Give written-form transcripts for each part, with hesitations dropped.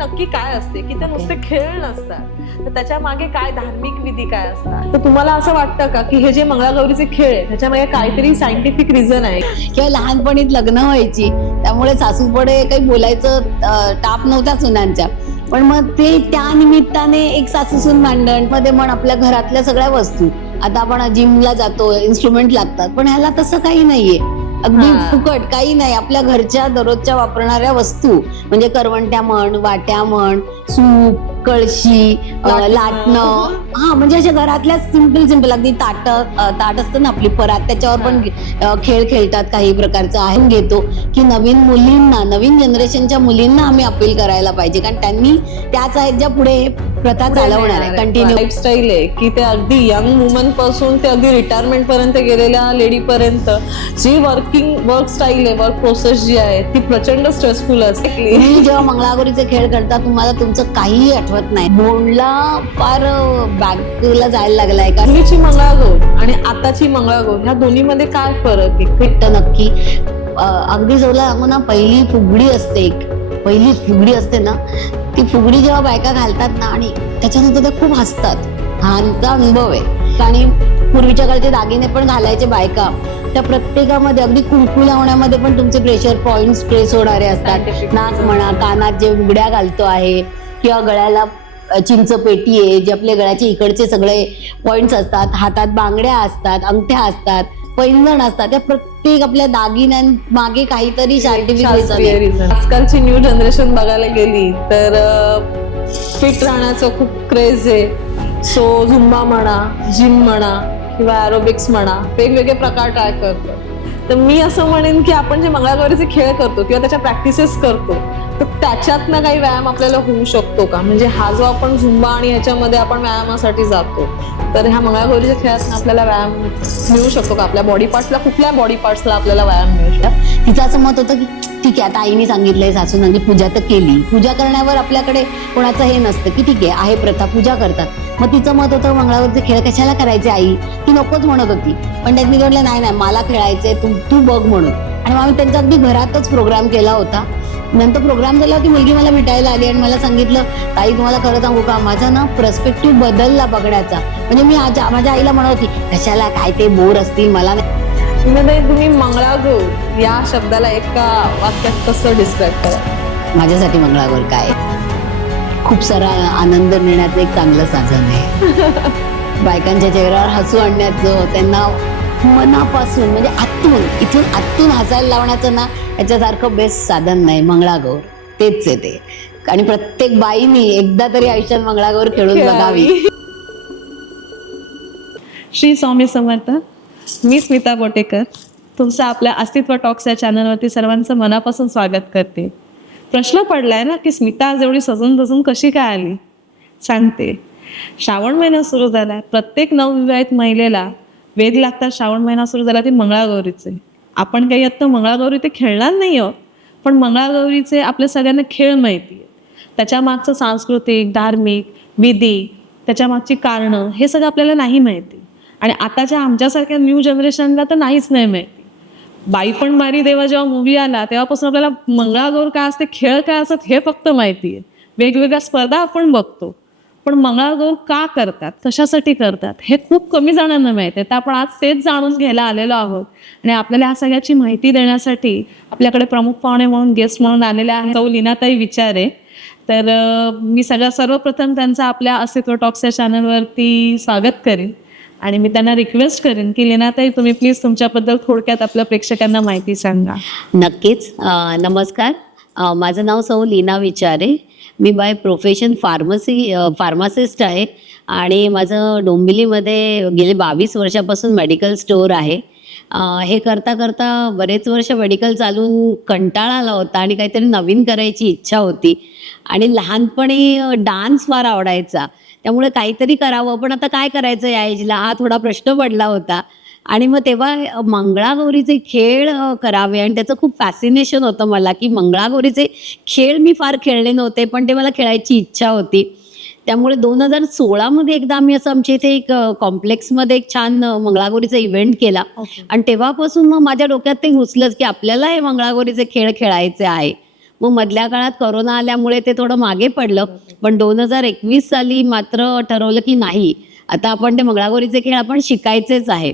नक्की काय असते, की ते नुसते खेळ नसतात, तर त्याच्या मागे काय धार्मिक विधी काय असतात. तर तुम्हाला असं वाटतं का की हे जे मंगळागौरीचे खेळ आहे त्याच्यामागे काहीतरी सायंटिफिक रिझन आहे? किंवा लहानपणीत लग्न व्हायची त्यामुळे सासूपुढे काही बोलायचं टाप नव्हता सुनांच्या, पण मग ते त्या निमित्ताने एक सासूसून भांडण मध्ये म्हण आपल्या घरातल्या सगळ्या वस्तू. आता आपण जिमला जातो, इन्स्ट्रुमेंट लागतात, पण ह्याला तसं काही नाहीये, अगदी फुकट काही नाही. आपल्या घरच्या दररोजच्या वापरणाऱ्या वस्तू म्हणजे करवंट्या म्हण, वाट्या म्हण, सूप, कळशी, लाटणं, हा म्हणजे अशा घरातल्या सिंपल अगदी ताट असतं ना आपली परात, त्याच्यावर पण खेळ खेळतात काही प्रकारचं आहे. घेतो की नवीन मुलींना, नवीन जनरेशनच्या मुलींना आम्ही अपील करायला पाहिजे, कारण त्यांनी त्याच आहेत ज्या पुढे प्रथा चालवणार आहे. कंटिन्यू लाईफस्टाईल आहे की ते अगदी यंग वुमन पासून ते अगदी रिटायरमेंट पर्यंत गेलेल्या लेडी पर्यंत जी वर्क स्टाईल आहे, वर्क प्रोसेस जी आहे ती प्रचंड स्ट्रेसफुल असते. तुम्ही जेव्हा मंगळागौरीचे खेळ करता तुम्हाला तुमचं काहीही आठवत नाही. बोर्डला फार बॅकला जायला लागलाय का? पूर्वीची मंगळागौर आणि आताची मंगळागौर ह्या दोन्ही मध्ये काय फरक आहे? फिट्ट नक्की. अगदी जवळ सांगू ना, पहिली फुगडी असते ना, ती फुगडी जेव्हा बायका घालतात ना आणि त्याच्यानंतर त्या खूप हसतात, हा अनुभव आहे. आणि पूर्वीच्या काळचे दागिने पण घालायचे बायका, त्या प्रत्येकामध्ये अगदी कुंकू लावण्यामध्ये पण तुमचे प्रेशर पॉइंट्स प्रेस होणारे असतात. नाक म्हणा, कानात जे उघड्या घालतो आहे किंवा गळ्याला चिंच पेटी आहे, जे आपल्या गळ्याचे इकडचे सगळे पॉइंट्स असतात, हातात बांगड्या असतात, अंगठ्या असतात, पैंजण असतात, त्या प्रत्येक आपल्या दागिन्यांमागे काहीतरी सायंटिफिक रिझन. आजकालची न्यू जनरेशन बघायला गेली तर फिट राहण्याचं खूप क्रेज आहे. सो झुंबा म्हणा, जिम म्हणा किंवा एरोबिक्स म्हणा, वेगवेगळे प्रकार ट्राय करतो. तर मी असं म्हणेन की आपण जे मंगळागौरीचे खेळ करतो किंवा त्याच्या प्रॅक्टिसेस करतो, तर त्याच्यातनं काही व्यायाम आपल्याला होऊ शकतो का? म्हणजे हा जो आपण झुंबा आणि ह्याच्यामध्ये आपण व्यायामासाठी जातो, तर ह्या मंगळागौरीच्या खेळातनं आपल्याला व्यायाम मिळू शकतो का? आपल्या बॉडी पार्ट्सला, कुठल्या बॉडी पार्ट्सला आपल्याला व्यायाम मिळू शकतो? तिचं असं मत होतं की ठीक आहे, आता आईने सांगितलंय, सासून पूजा तर केली, पूजा करण्यावर आपल्याकडे कोणाचं हे नसतं की ठीक आहे प्रथा, पूजा करतात. मग तिचं मत होतं मंगळागौरीचे खेळ कशाला करायचे आई, ती नकोच म्हणत होती. पण त्यांनी म्हटलं नाही मला खेळायचंय, तू बघ म्हणून. आणि मग आम्ही त्यांचा अगदी घरातच प्रोग्राम केला होता. नंतर प्रोग्राम झाला, ती मुलगी मला भेटायला आली आणि मला सांगितलं, ताई तुम्हाला खरं सांगू का, माझा ना पर्स्पेक्टिव्ह बदलला बघण्याचा. म्हणजे मी माझ्या आईला म्हणत होती कशाला, काय ते बोर असतील, मला नाही. तुम्ही मंगळागौर या शब्दाला एका वाक्यात कसं डिस्क्राईब करा? माझ्यासाठी मंगळागौर काय, खूप सारा आनंद मिळण्याचं एक चांगलं साधन आहे. बायकांच्या चेहऱ्यावर हसू आणण्याचं, त्यांना मनापासून म्हणजे इथून आतून हसायला लावण्याचं ना, याच्यासारखं बेस्ट साधन नाही. मंगळागौर तेच आहे ते. आणि प्रत्येक बाईनी एकदा तरी आयुष्यात मंगळागौर खेळून बघावी. श्री स्वामी समर्थ. मी स्मिता बोटेकर तुमचं आपल्या अस्तित्व टॉक्स या चॅनलवरती सर्वांचं मनापासून स्वागत करते. प्रश्न पडलाय ना की स्मिता आज एवढी सजून धजून कशी काय आली? सांगते. श्रावण महिना सुरू झालाय. प्रत्येक नवविवाहित महिलेला वेध लागतात. श्रावण महिना सुरू झाला ते मंगळागौरीचे. आपण काही आता मंगळागौरी ते खेळणार नाही आहोत, पण मंगळागौरीचे आपल्या सगळ्यांना खेळ माहिती आहे. त्याच्या मागचं सांस्कृतिक, धार्मिक विधी, त्याच्या मागची कारणं हे सगळं आपल्याला नाही माहिती. आणि आताच्या आमच्यासारख्या न्यू जनरेशनला तर नाहीच नाही माहिती. बाई पण मारी देवा जेव्हा मूवी आला तेव्हापासून आपल्याला मंगळागौर काय असते, खेळ काय असतात हे फक्त माहिती आहे. वेगवेगळ्या स्पर्धा आपण बघतो, पण मंगळागौर का करतात, कशासाठी करतात हे खूप कमी जणांना माहिती आहे. तर आपण आज तेच जाणून घ्यायला आलेलो आहोत. आणि आपल्याला या सगळ्याची माहिती देण्यासाठी आपल्याकडे प्रमुख पाहुणे म्हणून, गेस्ट म्हणून आलेले आहेत सौ लीनाताई विचारे. तर मी सर्वप्रथम त्यांचं आपल्या अस्तित्व टॉक्स या चॅनलवरती स्वागत करेन आणि मी त्यांना रिक्वेस्ट करेन की लीनाताई तुम्ही प्लीज तुमच्याबद्दल थोडक्यात आपल्या प्रेक्षकांना माहिती सांगा. नक्कीच. नमस्कार. माझं नाव सौ लीना विचारे. मी बाय प्रोफेशन फार्मासिस्ट आहे आणि माझं डोंबिवलीमध्ये गेले 22 वर्षापासून मेडिकल स्टोअर आहे. हे करता करता बरेच वर्ष मेडिकल चालून कंटाळा आला होता आणि काहीतरी नवीन करायची इच्छा होती. आणि लहानपणी डान्स फार आवडायचा, त्यामुळे काहीतरी करावं, पण आता काय करायचं या एजला, हा थोडा प्रश्न पडला होता. आणि मग तेव्हा मंगळागौरीचे खेळ करावे आणि त्याचं खूप फॅसिनेशन होतं मला, की मंगळागौरीचे खेळ मी फार खेळले नव्हते, पण ते मला खेळायची इच्छा होती. त्यामुळे 2016 एकदा आम्ही असं आमच्या इथे एक कॉम्प्लेक्समध्ये एक छान मंगळागौरीचा इव्हेंट केला. आणि तेव्हापासून मग माझ्या डोक्यात ते घुसलंच की आपल्याला हे मंगळागौरीचे खेळ खेळायचे आहे. मग मधल्या काळात कोरोना आल्यामुळे ते थोडं मागे पडलं. पण 2021 साली मात्र ठरवलं की नाही, आता आपण ते मंगळागौरीचे खेळ आपण शिकायचेच आहे.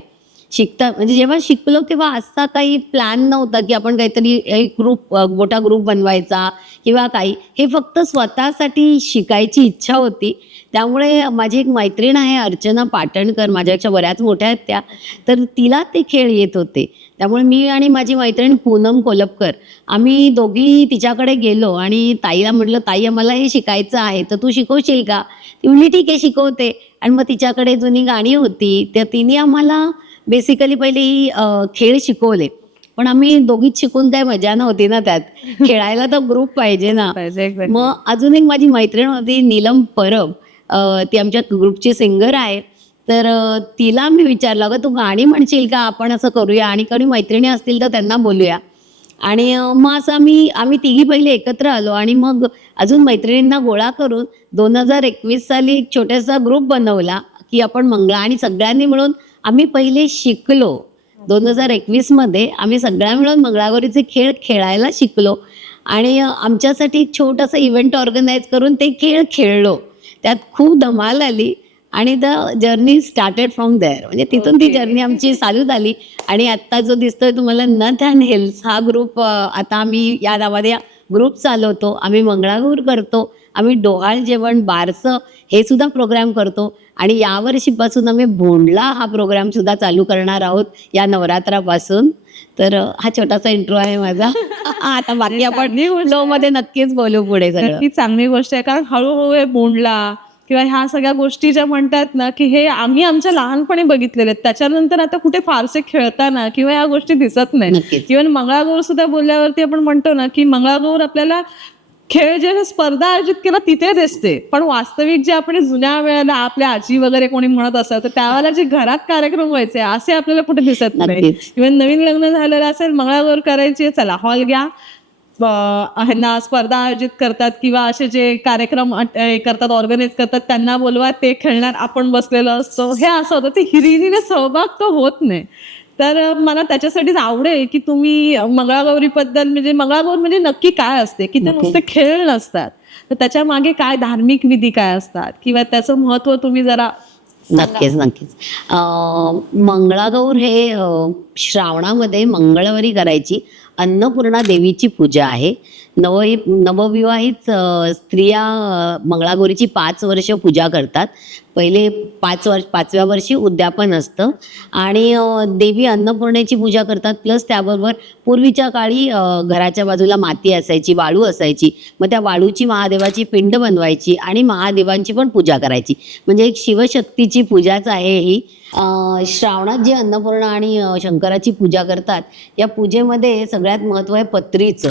म्हणजे जेव्हा शिकलो तेव्हा असा काही प्लॅन नव्हता की आपण काहीतरी एक मोठा ग्रुप बनवायचा किंवा काही. हे फक्त स्वतःसाठी शिकायची इच्छा होती. त्यामुळे माझी एक मैत्रीण आहे अर्चना पाटणकर, माझ्यापेक्षा बऱ्याच मोठ्या आहेत त्या, तर तिला ते खेळ येत होते. त्यामुळे मी आणि माझी मैत्रीण पूनम कोलपकर आम्ही दोघी तिच्याकडे गेलो आणि ताईला म्हटलं, ताई आम्हाला हे शिकायचं आहे, तर तू शिकवशील का? ती म्हणली ठीक आहे शिकवते. आणि मग तिच्याकडे जुनी गाणी होती, तर तिने आम्हाला बेसिकली पहिले ही खेळ शिकवले. पण आम्ही दोघीच शिकून काय मजा नव्हती ना त्यात, खेळायला तर ग्रुप पाहिजे ना. मग अजून एक माझी मैत्रीण होती नीलम परब, ती आमच्या ग्रुपची सिंगर आहे. तर तिला मी विचारलं, अगं तू गाणी म्हणशील का, आपण असं करूया आणि कोणी मैत्रिणी असतील तर त्यांना बोलूया. आणि मग असं आम्ही तिघी पहिले एकत्र आलो आणि मग अजून मैत्रिणींना गोळा करून 2021 साली एक छोटासा ग्रुप बनवला की आपण आणि सगळ्यांनी मिळून आम्ही पहिले शिकलो. 2021 मध्ये आम्ही सगळ्या मिळून मंगळागौरीचे खेळ खेळायला शिकलो आणि आमच्यासाठी एक छोटासा इव्हेंट ऑर्गनाईज करून ते खेळ खेळलो. त्यात खूप धमाल आली आणि the journey started from there. म्हणजे तिथून ती जर्नी आमची चालू झाली. आणि आत्ता जो दिसतोय तुम्हाला नथ अँड हिल्स हा ग्रुप, आता आम्ही या नावाने ग्रुप चालवतो. आम्ही मंगळागौर करतो, आम्ही डोहाळ जेवण, बारसं हे सुद्धा प्रोग्राम करतो. आणि यावर्षीपासून आम्ही भोंडला हा प्रोग्राम सुद्धा चालू करणार आहोत या नवरात्रापासून. तर हा छोटासा इंट्रो आहे माझा. आता बाकी आपण फ्लो मध्ये नक्कीच बोलू पुढे सगळं. ही चांगली गोष्ट आहे, कारण हळूहळू हे बोंडला किंवा ह्या सगळ्या गोष्टी ज्या म्हणतात ना, की हे आम्ही आमच्या लहानपणी बघितलेले आहेत, त्याच्यानंतर आता कुठे फारसे खेळताना किंवा या गोष्टी दिसत नाही. नक्कीच. इव्हन मंगळागौर सुद्धा बोलल्यावरती आपण म्हणतो ना की मंगळागौर आपल्याला खेळ जे स्पर्धा आयोजित केला तिथे दिसते, पण वास्तविक जे आपण जुन्या वेळेला आपल्या आजी वगैरे कोणी म्हणत असतात तर त्यावेळेला जे घरात कार्यक्रम व्हायचे असे आपल्याला कुठे दिसत नाही. नक्कीच. इव्हन नवीन लग्न झालेलं असेल, मंगळागौर करायची, चला हॉल घ्या, ह्यांना स्पर्धा आयोजित करतात किंवा असे जे कार्यक्रम करतात, ऑर्गनाईज करतात, त्यांना बोलवा, ते खेळणार, आपण बसलेलो असतो. हे असं होतं, ते हिरिरीने सहभाग तो होत नाही. तर मला त्याच्यासाठीच आवडेल की तुम्ही मंगळागौरीबद्दल, म्हणजे मंगळागौर म्हणजे नक्की काय असते, की ते नुसते खेळ नसतात, तर त्याच्या मागे काय धार्मिक विधी काय असतात किंवा त्याचं महत्त्व तुम्ही जरा. नक्कीच. मंगळागौर हे श्रावणामध्ये मंगळवारी करायची अन्नपूर्णा देवीची पूजा आहे. नवविवाहित स्त्रिया मंगळागौरीची 5 वर्ष पूजा करतात. पहिले 5व्या वर्षी उद्यापन असतं आणि देवी अन्नपूर्णेची पूजा करतात. प्लस त्याबरोबर पूर्वीच्या काळी घराच्या बाजूला माती असायची, वाळू असायची, मग त्या वाळूची महादेवाची पिंड बनवायची आणि महादेवांची पण पूजा करायची. म्हणजे एक शिवशक्तीची पूजाच आहे ही. श्रावणात जी अन्नपूर्णा आणि शंकराची पूजा करतात, या पूजेमध्ये सगळ्यात महत्त्व आहे पत्रीचं.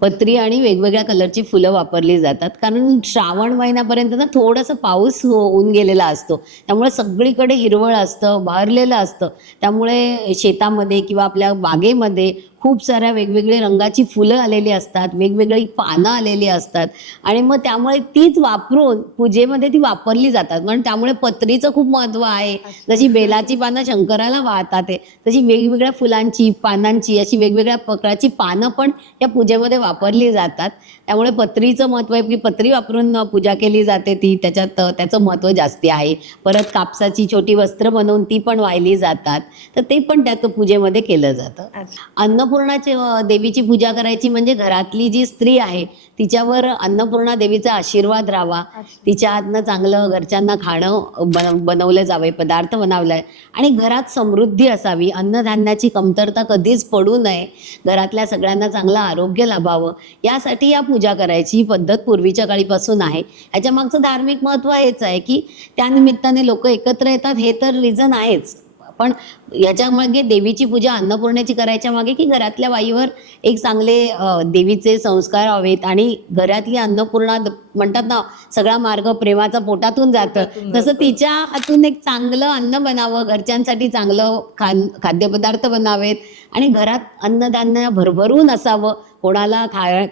पत्री आणि वेगवेगळ्या कलरची फुलं वापरली जातात, कारण श्रावण महिन्यापर्यंत ना थोडंसं पाऊस होऊन गेलेला असतो, त्यामुळे सगळीकडे हिरवळ असतं, बहरलेलं असतं. त्यामुळे शेतामध्ये किंवा आपल्या बागेमध्ये खूप साऱ्या वेगवेगळ्या रंगाची फुलं आलेली असतात, वेगवेगळी पानं आलेली असतात आणि मग त्यामुळे तीच वापरून पूजेमध्ये ती वापरली जातात. कारण त्यामुळे पत्रीचं खूप महत्त्व आहे. जशी बेलाची पानं शंकराला वाहतात आहे, तशी वेगवेगळ्या फुलांची, पानांची, अशी वेगवेगळ्या प्रकारची पानं पण या पूजेमध्ये वापरली जातात. त्यामुळे पत्रीचं महत्त्व आहे की पत्री वापरून पूजा केली जाते, ती त्याच्यात त्याचं महत्त्व जास्ती आहे. परत कापसाची छोटी वस्त्र बनवून ती पण वाहिली जातात, तर ते पण त्यात पूजेमध्ये केलं जातं. अन्नपूर्णाची देवीची पूजा करायची म्हणजे घरातली जी स्त्री आहे तिच्यावर अन्नपूर्णा देवीचा आशीर्वाद राहावा, तिच्या हातनं चांगलं घरच्यांना खाणं बनवलं जावे, पदार्थ बनवलाय आणि घरात समृद्धी असावी, अन्नधान्याची कमतरता कधीच पडू नये, घरातल्या सगळ्यांना चांगलं आरोग्य लाभावं, यासाठी या पूजा करायची ही पद्धत पूर्वीच्या काळीपासून आहे. याच्या मागचं धार्मिक महत्त्व हेच आहे की त्यानिमित्ताने लोक एकत्र येतात, हे तर रिझन आहेच. पण ह्याच्यामागे देवीची पूजा अन्नपूर्णेची करायच्या मागे की घरातल्या बाईवर एक चांगले देवीचे संस्कार हवेत आणि घरातली अन्नपूर्णा म्हणतात ना, सगळा मार्ग प्रेमाचा पोटातून जातं, तसं तिच्या हातून एक चांगलं अन्न बनावं, घरच्यांसाठी चांगलं खाद्यपदार्थ बनावेत आणि घरात अन्नधान्य भरभरून असावं, कोणाला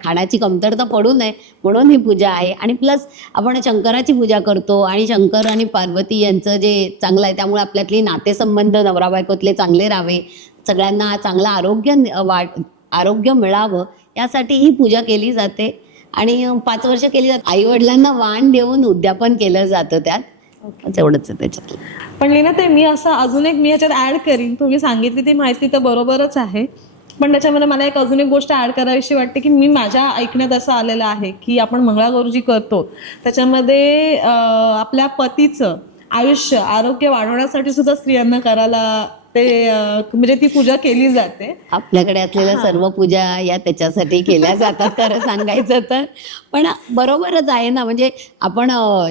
खाण्याची कमतरता पडू नये, म्हणून ही पूजा आहे. आणि प्लस आपण शंकराची पूजा करतो आणि शंकर आणि पार्वती यांचं जे चांगलं आहे, त्यामुळे आपल्यातले नातेसंबंध नवरा बायकोतले चांगले राहावे, सगळ्यांना चांगलं आरोग्य मिळावं, यासाठी ही पूजा केली जाते. आणि 5 वर्ष केली जाते. आई वडिलांना वाण देऊन उद्यापन केलं जातं त्यात, एवढंच आहे त्याच्यात. पण लीना ते मी असं अजून एक मी ह्याच्यात ऍड करीन, तुम्ही सांगितली ती माहिती तर बरोबरच आहे, पण त्याच्यामध्ये मला एक अजून एक गोष्ट ऍड करावीशी वाटते की मी माझ्या ऐकण्यात असं आलेलं आहे की आपण मंगळागौर जी करतो त्याच्यामध्ये आपल्या पतीचं आयुष्य आरोग्य वाढवण्यासाठी सुद्धा स्त्रियांना करायला ते म्हणजे ती पूजा केली जाते. आपल्याकडे असलेल्या सर्व पूजा या त्याच्यासाठी केल्या जातात खरं सांगायचं तर. पण बरोबरच आहे ना, म्हणजे आपण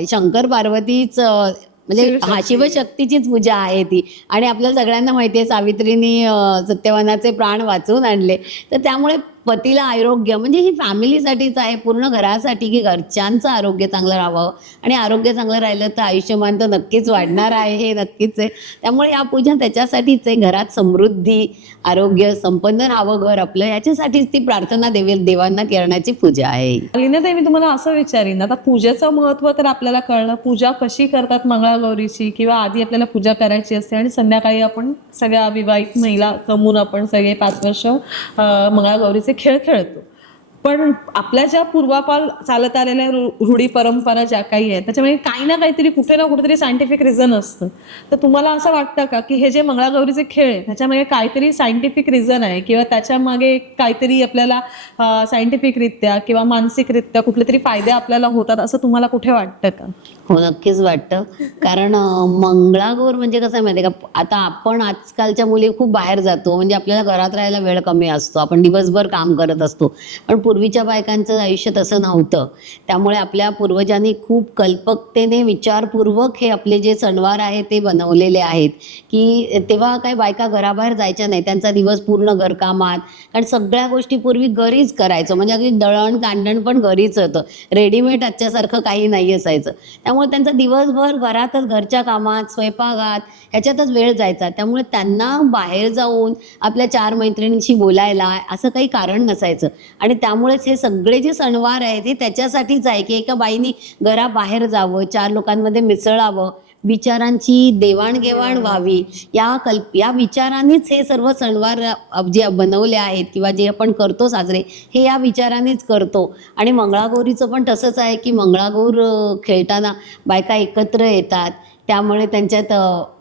शंकर पार्वतीच म्हणजे शिवशक्तीचीच पूजा आहे ती. आणि आपल्याला सगळ्यांना माहिती आहे सावित्रीने सत्यवानाचे प्राण वाचवून आणले. तर त्यामुळे पतीला आरोग्य म्हणजे ही फॅमिलीसाठीच आहे, पूर्ण घरासाठी, की घरच्यांचं आरोग्य चांगलं राहावं. आणि आरोग्य चांगलं राहिलं तर आयुष्यमान तर नक्कीच वाढणार आहे, हे नक्कीच आहे. त्यामुळे या पूजा त्याच्यासाठीच आहे, घरात समृद्धी, आरोग्य, संपन्न राहावं घर आपलं, याच्यासाठीच ती प्रार्थना देवांना करण्याची पूजा आहे. लीनाताई, मी तुम्हाला असं विचारीन, आता पूजेचं महत्व तर आपल्याला कळलं, पूजा कशी करतात मंगळागौरीची, किंवा आधी आपल्याला पूजा करायची असते आणि संध्याकाळी आपण सगळ्या विवाहित महिला जमून आपण सगळे 5 वर्ष मंगळागौरीचे खेळ खेळतो. पण आपल्या ज्या पूर्वापार चालत आलेल्या रूढी परंपरा ज्या काही आहेत त्याच्यामध्ये काही ना काहीतरी कुठे ना कुठेतरी सायंटिफिक रिझन असतं. तर तुम्हाला असं वाटतं का की हे जे मंगळागौरीचे खेळ आहे त्याच्यामागे काहीतरी सायंटिफिक रिझन आहे, किंवा त्याच्यामागे काहीतरी आपल्याला सायंटिफिकरित्या किंवा मानसिकरित्या कुठले तरी फायदे आपल्याला होतात असं तुम्हाला कुठे वाटतं का? हो, नक्कीच वाटतं. कारण मंगळागौर म्हणजे कसं आहे माहिती आहे का, आता आपण आजकालच्या मुली खूप बाहेर जातो, म्हणजे आपल्याला घरात राहायला वेळ कमी असतो, आपण दिवसभर काम करत असतो. पण पूर्वीच्या बायकांचं आयुष्य तसं नव्हतं. त्यामुळे आपल्या पूर्वजांनी खूप कल्पकतेने विचारपूर्वक हे आपले जे सणवार आहेत ते बनवलेले आहेत. की तेव्हा काही बायका घराबाहेर जायच्या नाही, त्यांचा दिवस पूर्ण घरकामात. कारण सगळ्या गोष्टी पूर्वी घरीच करायचं, म्हणजे अगदी दळण कांडण पण घरीच होतं, रेडीमेड आजच्यासारखं काही नाही असायचं. त्यामुळे त्यांचा दिवसभर घरातच, घरच्या कामात, स्वयंपाकात ह्याच्यातच वेळ जायचा. त्यामुळे त्यांना बाहेर जाऊन आपल्या 4 मैत्रिणींशी बोलायला असं काही कारण नसायचं. आणि त्यामुळेच हे सगळे जे सणवार आहेत हे त्याच्यासाठीच आहे, की एका बाईनी घराबाहेर जावं, 4 लोकांमध्ये मिसळावं, विचारांची देवाणघेवाण व्हावी, या विचारानेच हे सर्व सणवार जे बनवले आहेत किंवा जे आपण करतो साजरे, हे या विचारानेच करतो. आणि मंगळागौरीचं पण तसंच आहे, की मंगळागौर खेळताना बायका एकत्र येतात, त्यामुळे त्यांच्यात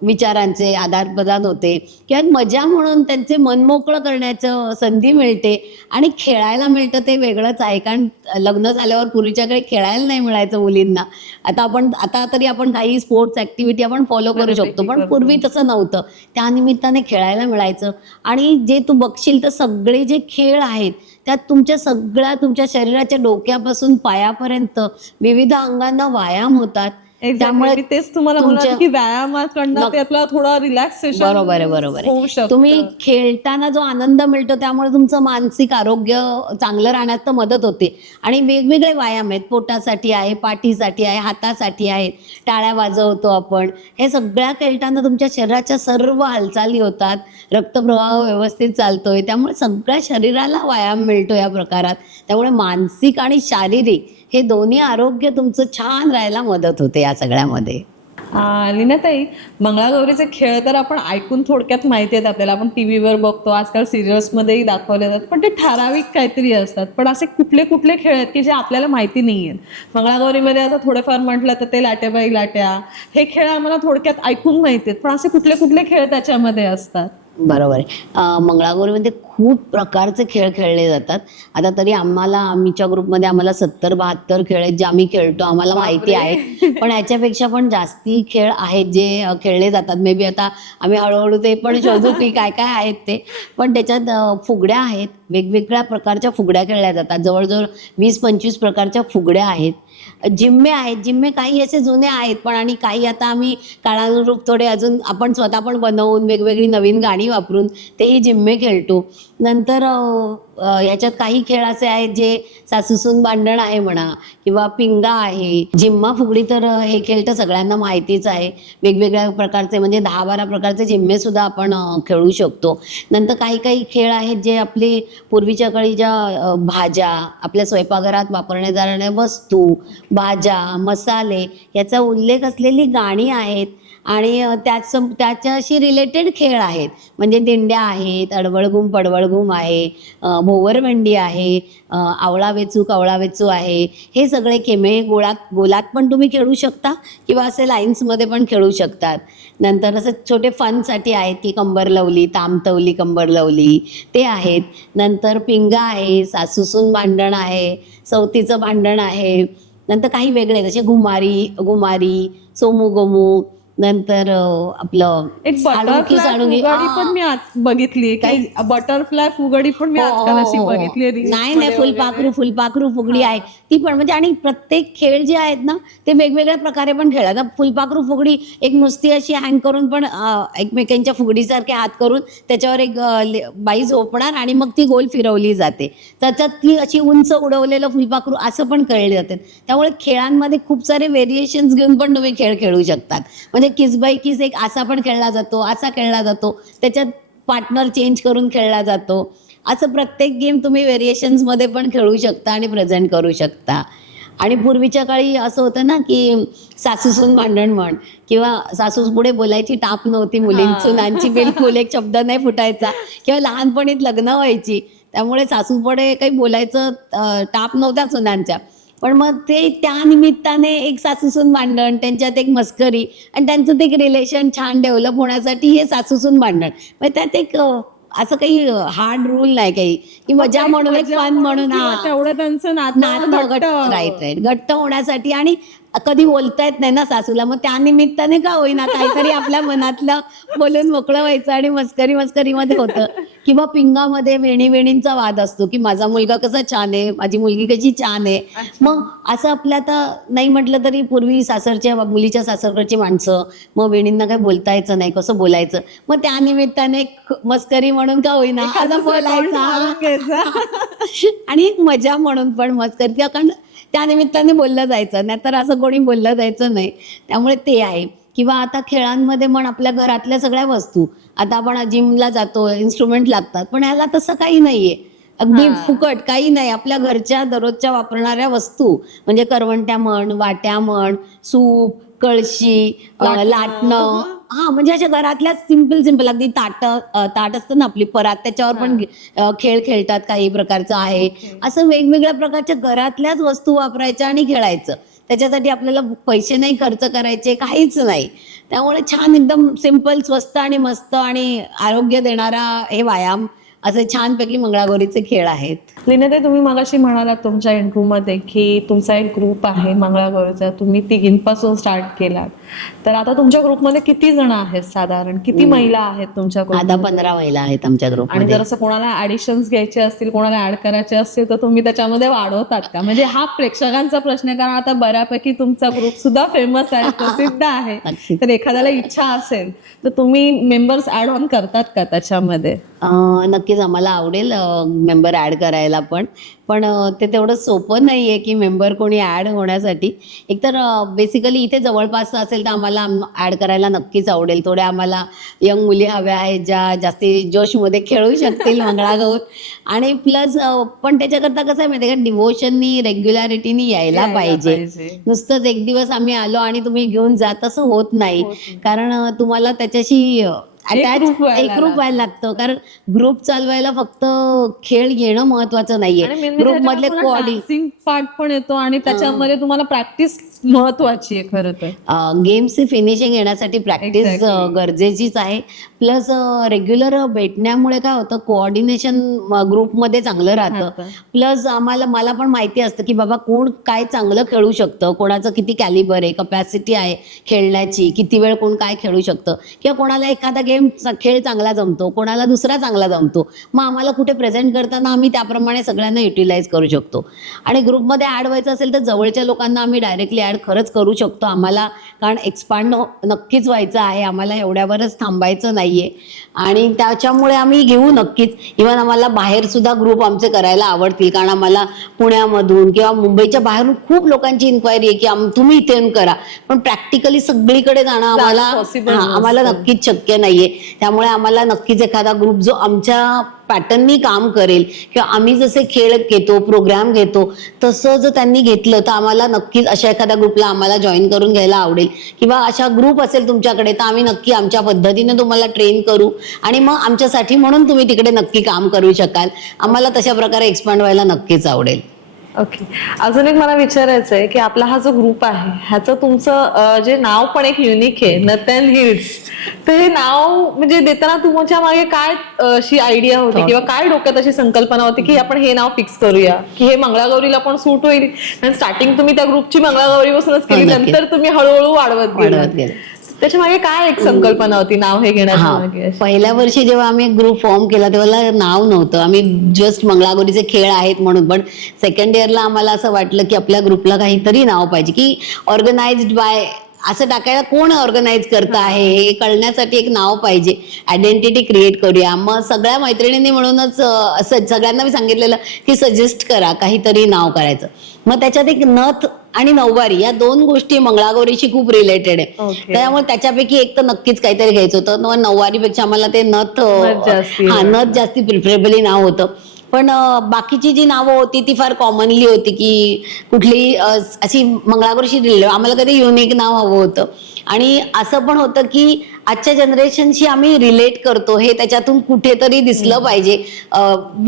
विचारांचे आदानप्रदान होते, किंवा मजा म्हणून त्यांचे मन मोकळं करण्याचं संधी मिळते. आणि खेळायला मिळतं ते वेगळंच आहे, कारण लग्न झाल्यावर पूर्वीच्याकडे खेळायला नाही मिळायचं मुलींना. आता तरी आपण काही स्पोर्ट्स ॲक्टिव्हिटी आपण फॉलो करू शकतो, पण पूर्वी तसं नव्हतं. त्यानिमित्ताने खेळायला मिळायचं. आणि जे तू बघशील तर सगळे जे खेळ आहेत त्यात तुमच्या शरीराच्या डोक्यापासून पायापर्यंत विविध अंगांना व्यायाम होतात. त्यामुळे तेच तुम्हाला म्हणाले की व्यायामाकडनं ते आपल्याला थोडा रिलॅक्सेशन. बरोबर आहे. तुम्ही खेळताना जो आनंद मिळतो त्यामुळे तुमचं मानसिक आरोग्य चांगलं राहण्यात मदत होते. आणि वेगवेगळे व्यायाम आहेत, पोटासाठी आहे, पाठीसाठी आहे, हातासाठी आहेत, टाळ्या वाजवतो आपण. हे सगळ्या खेळताना तुमच्या शरीराच्या सर्व हालचाली होतात, रक्तप्रवाह व्यवस्थित चालतोय, त्यामुळे सगळ्या शरीराला व्यायाम मिळतो या प्रकारात. त्यामुळे मानसिक आणि शारीरिक हे दोन्ही आरोग्य तुमचं छान राहायला मदत होते या सगळ्यामध्ये. लीनाताई, मंगळागौरीचे खेळ तर आपण ऐकून थोडक्यात माहिती आहेत आपल्याला, आपण टीव्हीवर बघतो, आजकाल सिरियल्समध्येही दाखवले जातात, पण ते ठराविक काहीतरी असतात. पण असे कुठले कुठले खेळ आहेत की जे आपल्याला माहिती नाही आहेत? मंगळागौरीमध्ये आता थोडेफार म्हटलं तर ते लाट्याबाई लाट्या, हे खेळ आम्हाला थोडक्यात ऐकून माहिती आहेत, पण असे कुठले कुठले खेळ त्याच्यामध्ये असतात? बरोबर आहे. मंगळागौरीमध्ये खूप प्रकारचे खेळ खेळले जातात. आता तरी आमच्या ग्रुपमध्ये आम्हाला 70-72 खेळ आहेत जे आम्ही खेळतो, आम्हाला माहिती आहे. पण याच्यापेक्षा पण जास्ती खेळ आहेत जे खेळले जातात. मे बी आता आम्ही हळूहळू ते पण शोधू की काय काय आहेत ते. पण त्याच्यात फुगड्या आहेत, वेगवेगळ्या प्रकारच्या फुगड्या खेळल्या जातात, जवळजवळ 20-25 प्रकारच्या फुगड्या आहेत. जिम्मे आहेत, जिम्मे काही असे जुने आहेत, पण आणि काही आता आम्ही काळानुरूप थोडे अजून आपण स्वतः पण बनवून वेगवेगळी नवीन गाणी वापरून तेही जिम्मे खेळतो. नंतर ह्याच्यात काही खेळ असे आहेत जे सासूसून भांडण आहे म्हणा, किंवा पिंगा आहे, जिम्मा फुगडी, तर हे खेळ तर सगळ्यांना माहितीच आहे. वेगवेगळ्या प्रकारचे म्हणजे 10-12 प्रकारचे जिम्मे सुद्धा आपण खेळू शकतो. नंतर काही काही खेळ आहेत जे आपली पूर्वीच्या काळी ज्या भाज्या, आपल्या स्वयंपाकघरात वापरण्यात जाणाऱ्या वस्तू, भाज्या, मसाले याचा उल्लेख असलेली गाणी आहेत. आणि त्याच्याशी रिलेटेड खेळ आहेत. म्हणजे दिंड्या आहेत, अडवळघुम पडवळघुम आहे, भोवरमेंडी आहे, आवळा वेचू कवळा वेचू आहे. हे सगळे खेमे गोलात पण तुम्ही खेळू शकता किंवा असे लाईन्समध्ये पण खेळू शकतात. नंतर असं छोटे फनसाठी आहेत की कंबर लवली, तामतवली कंबर लवली ते आहेत. नंतर पिंगा आहे, सासूसून भांडण आहे, सवतीचं भांडण आहे. नंतर काही वेगळे जसे घुमारी, सोमू गोमू, नंतर आपलं एक साळुंकी बटरफ्लाय फुगडी पण मी आज बघितली. काही बटरफ्लाय फुगडी पण मी आजकाल अशी बघितली. नाही फुलपाखरू फुगडी आहे ती पण. म्हणजे आणि प्रत्येक खेळ जे आहेत ना ते वेगवेगळ्या प्रकारे पण खेळतात. आता फुलपाखरू फुगडी एक नुसती अशी हँग करून पण एकमेकांच्या फुगडीसारखे हात करून त्याच्यावर एक बाई झोपणार आणि मग ती गोल फिरवली जाते. त्याच्यात ती अशी उंच उडवलेलं फुलपाखरू असं पण खेळले जाते. त्यामुळे खेळांमध्ये खूप सारे व्हेरिएशन्स घेऊन पण तुम्ही खेळ खेळू शकतात. म्हणजे किस बाय किस एक असा पण खेळला जातो, असा खेळला जातो, त्याच्यात पार्टनर चेंज करून खेळला जातो. असं प्रत्येक गेम तुम्ही व्हेरिएशन्समध्ये पण खेळू शकता आणि प्रेझेंट करू शकता. आणि पूर्वीच्या काळी असं होतं ना की सासूसून भांडण म्हण किंवा सासूस पुढे बोलायची टाप नव्हती सुनांची, बिलकुल एक शब्द नाही फुटायचा. किंवा लहानपणीत लग्न व्हायची त्यामुळे सासूपुढे काही बोलायचं टाप नव्हता सुनांच्या. पण मग ते त्या निमित्ताने एक सासूसून भांडण, त्यांच्यात एक मस्करी आणि त्यांचं ते एक रिलेशन छान डेव्हलप होण्यासाठी हे सासूसून भांडण. म्हणजे त्यात एक असं काही हार्ड रूल नाही काही की मजा म्हणून एक फन म्हणून तेवढं त्यांचं नातं राईट घट्ट होण्यासाठी. आणि कधी बोलता येत नाही ना सासूला, मग त्या निमित्ताने का होईना काहीतरी आपल्या मनातलं बोलून मोकळं व्हायचं आणि मस्करीमध्ये होतं. किंवा पिंगामध्ये वेणीचा वाद असतो की माझा मुलगा कसा छान आहे, माझी मुलगी कशी छान आहे. मग असं आपल्या आता नाही म्हटलं तरी पूर्वी मुलीच्या सासरकडची माणसं मग वेणींना काही बोलता यायचं नाही, कसं बोलायचं. मग त्या निमित्ताने मस्करी म्हणून का होईना आता बोलायचा आणि एक मजा म्हणून पण मस्करी, कारण त्या निमित्ताने बोललं जायचं, नाहीतर असं कोणी बोललं जायचं नाही. त्यामुळे ते आहे. किंवा आता खेळांमध्ये पण आपल्या घरातल्या सगळ्या वस्तू, आता आपण जिमला जातो, इन्स्ट्रुमेंट लागतात, पण ह्याला तसं काही नाहीये. अगदी फुकट काही नाही. आपल्या घरच्या दररोजच्या वापरणाऱ्या वस्तू म्हणजे करवंट्या म्हण, वाट्या म्हण, सूप, कळशी, लाटणं, म्हणजे अशा घरातल्या सिंपल अगदी ताट असतं ना आपली परात, त्याच्यावर पण खेळ खेळतात काही प्रकारचं आहे. असं वेगवेगळ्या प्रकारच्या घरातल्याच वस्तू वापरायच्या आणि खेळायचं. त्याच्यासाठी आपल्याला पैसे नाही खर्च करायचे, काहीच नाही. त्यामुळे छान एकदम सिंपल, स्वस्त आणि मस्त आणि आरोग्य देणारा हे व्यायाम असे छानपैकी मंगळागौरीचे खेळ आहेत. लीनाताई, तुम्ही मगाशी म्हणालात तुमच्या इंटरव्ह्यूमध्ये की तुमचा एक ग्रुप आहे मंगळागौरीचा, तुम्ही तिघींपासून स्टार्ट केलात. तर आता तुमच्या ग्रुपमध्ये किती जण आहेत साधारण, किती महिला आहेत तुमच्या आता ग्रुपमध्ये? 15 महिला आहेत आमच्या आणि ग्रुपमध्ये. जर असं कोणाला ऍडिशन्स घ्यायचे असतील, कोणाला ऍड करायचे असतील तर तुम्ही त्याच्यामध्ये वाढवतात का? म्हणजे हा प्रेक्षकांचा प्रश्न आहे, कारण आता बऱ्यापैकी तुमचा ग्रुप सुद्धा फेमस आहे, प्रसिद्ध आहे. तर एखाद्याला इच्छा असेल तर तुम्ही मेंबर्स ऍड ऑन करतात का त्याच्यामध्ये? नक्कीच आम्हाला आवडेल मेंबर ऍड करायला, पण ते तेवढं सोपं नाही आहे की मेंबर कोणी ॲड होण्यासाठी. एकतर बेसिकली इथे जवळपास असेल तर आम्हाला ॲड करायला नक्कीच आवडेल. थोड्या आम्हाला यंग मुली हव्या आहेत ज्या जास्ती जोशमध्ये खेळू शकतील मंगळागौर. आणि प्लस पण त्याच्याकरता कसं आहे माहिती आहे का, डिव्होशननी रेग्युलॅरिटीनी यायला पाहिजे. नुसतंच एक दिवस आम्ही आलो आणि तुम्ही घेऊन जा तसं होत नाही. कारण तुम्हाला त्याच्याशी एकरूप व्हायला लागतं. कारण ग्रुप चालवायला फक्त खेळ घेणं महत्वाचं नाहीये, ग्रुप मधले कोऑर्डिनेशन पार्ट पण येतो आणि त्याच्यामध्ये तुम्हाला प्रॅक्टिस महत्वाची आहे. खरं तर गेमची फिनिशिंग येण्यासाठी प्रॅक्टिस गरजेचीच आहे. प्लस रेग्युलर भेटण्यामुळे काय होतं, कोऑर्डिनेशन ग्रुपमध्ये चांगलं राहतं. प्लस मला पण माहिती असतं की बाबा कोण काय चांगलं खेळू शकतं, कोणाचं किती कॅलिबर आहे, कपॅसिटी आहे खेळण्याची, किती वेळ कोण काय खेळू शकतं. किंवा कोणाला एखादा खेळ चांगला जमतो, कोणाला दुसरा चांगला जमतो. मग आम्हाला कुठे प्रेझेंट करताना आम्ही त्याप्रमाणे सगळ्यांना युटिलाइज करू शकतो. आणि ग्रुपमध्ये ऍड व्हायचं असेल तर जवळच्या लोकांना आम्ही डायरेक्टली ऍड खरंच करू शकतो आम्हाला, कारण एक्सपांड नक्कीच व्हायचं आहे आम्हाला, एवढ्यावरच थांबायचं नाहीये. आणि त्याच्यामुळे आम्ही घेऊ नक्कीच. इव्हन आम्हाला बाहेर सुद्धा ग्रुप आमचे करायला आवडतील, कारण आम्हाला पुण्यामधून किंवा मुंबईच्या बाहेरून खूप लोकांची इन्क्वायरी आहे की तुम्ही इथे येऊन करा. पण प्रॅक्टिकली सगळीकडे जाणं आम्हाला नक्कीच शक्य नाहीये. त्यामुळे आम्हाला नक्कीच एखादा ग्रुप जो आमच्या पॅटर्ननी काम करेल किंवा आम्ही जसे खेळ घेतो, प्रोग्राम घेतो, तसं जर त्यांनी घेतलं तर आम्हाला नक्कीच अशा एखाद्या ग्रुपला आम्हाला जॉईन करून घ्यायला आवडेल. किंवा अशा ग्रुप असेल तुमच्याकडे तर आम्ही नक्की आमच्या पद्धतीने तुम्हाला ट्रेन करू आणि मग आमच्यासाठी म्हणून तुम्ही तिकडे नक्की काम करू शकाल. आम्हाला तशा प्रकारे एक्सपांड व्हायला नक्कीच आवडेल. ओके, अजून एक मला विचारायचं आहे की आपला हा जो ग्रुप आहे ह्याचं तुमचं जे नाव पण एक युनिक आहे, नथन हिल्स. तर हे नाव म्हणजे देताना तुमच्या मागे काय अशी आयडिया होती किंवा काय डोक्यात अशी संकल्पना होती की आपण हे नाव फिक्स करूया की हे मंगळागौरीला पण सूट होईल? कारण स्टार्टिंग तुम्ही त्या ग्रुपची मंगळागौरीपासूनच केली, नंतर तुम्ही हळूहळू वाढवत गेला. त्याच्या मागे काय एक संकल्पना होती नाव हे घेण्याच्या मागे? पहिल्या वर्षी जेव्हा आम्ही ग्रुप फॉर्म केला तेव्हा नाव नव्हतं, आम्ही जस्ट मंगळागौरीचे खेळ आहेत म्हणून. पण सेकंड इयरला आम्हाला असं वाटलं की आपल्या ग्रुपला काहीतरी नाव पाहिजे, की ऑर्गनाइज्ड बाय असं टाकायला कोण ऑर्गनाइज करत आहे हे कळण्यासाठी एक नाव पाहिजे, आयडेंटिटी क्रिएट करूया. मग सगळ्या मैत्रिणींनी म्हणूनच असं सगळ्यांना मी सांगितलेलं की सजेस्ट करा काहीतरी नाव करायचं. मग त्याच्यात एक नथ आणि नऊवारी या दोन गोष्टी मंगळागौरीशी खूप रिलेटेड आहे, त्यामुळे त्याच्यापैकी एक तर नक्कीच काहीतरी घ्यायचं होतं. मग नऊवारीपेक्षा आम्हाला ते नथ जास्ती प्रिफरेबली नाव होतं. पण बाकीची जी नावं होती ती फार कॉमनली होती की कुठली अशी मंगळागौरीशी रिलेटेड, आम्हाला कधी युनिक नाव हवं होतं. आणि असं पण होतं की आजच्या जनरेशनशी आम्ही रिलेट करतो हे त्याच्यातून कुठेतरी दिसलं पाहिजे,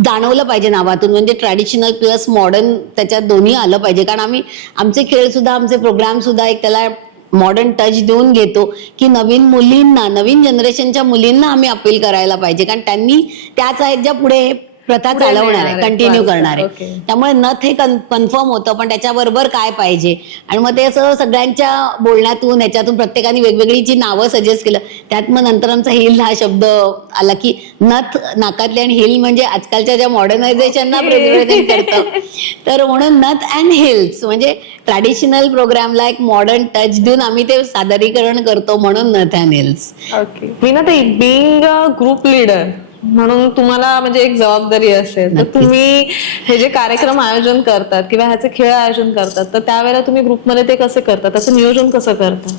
जाणवलं पाहिजे नावातून. म्हणजे ट्रॅडिशनल प्लस मॉडर्न त्याच्यात दोन्ही आलं पाहिजे. कारण आम्ही आमचे खेळ सुद्धा, आमचे प्रोग्राम सुद्धा एक त्याला मॉडर्न टच देऊन घेतो की नवीन मुलींना, नवीन जनरेशनच्या मुलींना आम्ही अपील करायला पाहिजे. कारण त्यांनी त्याच आहेत ज्या पुढे प्रथा चालवणार आहे, कंटिन्यू करणार आहे. त्यामुळे नथ हे कन्फर्म होतं, पण त्याच्याबरोबर काय पाहिजे. आणि मग ते असं सगळ्यांच्या बोलण्यातून ह्याच्यातून प्रत्येकाने वेगवेगळी जी नावं सजेस्ट केलं, त्यात मग नंतर आमचा हिल हा शब्द आला की नथ नाकातली आणि हिल म्हणजे आजकालच्या ज्या मॉडर्नायझेशनना प्रेझेंट करतं. तर म्हणून नथ अँड हिल्स म्हणजे ट्रॅडिशनल प्रोग्रामला एक मॉडर्न टच देऊन आम्ही ते सादरीकरण करतो, म्हणून नथ अँड हिल्स. ओके, मी ना ते बिंग ग्रुप लीडर म्हणून तुम्हाला म्हणजे एक जबाबदारी असेल, तर तुम्ही हे जे कार्यक्रम आयोजन करतात किंवा ह्याचे खेळ आयोजन करतात, तर त्यावेळेला तुम्ही ग्रुपमध्ये ते कसे करतात, त्याचं नियोजन कसं करतात?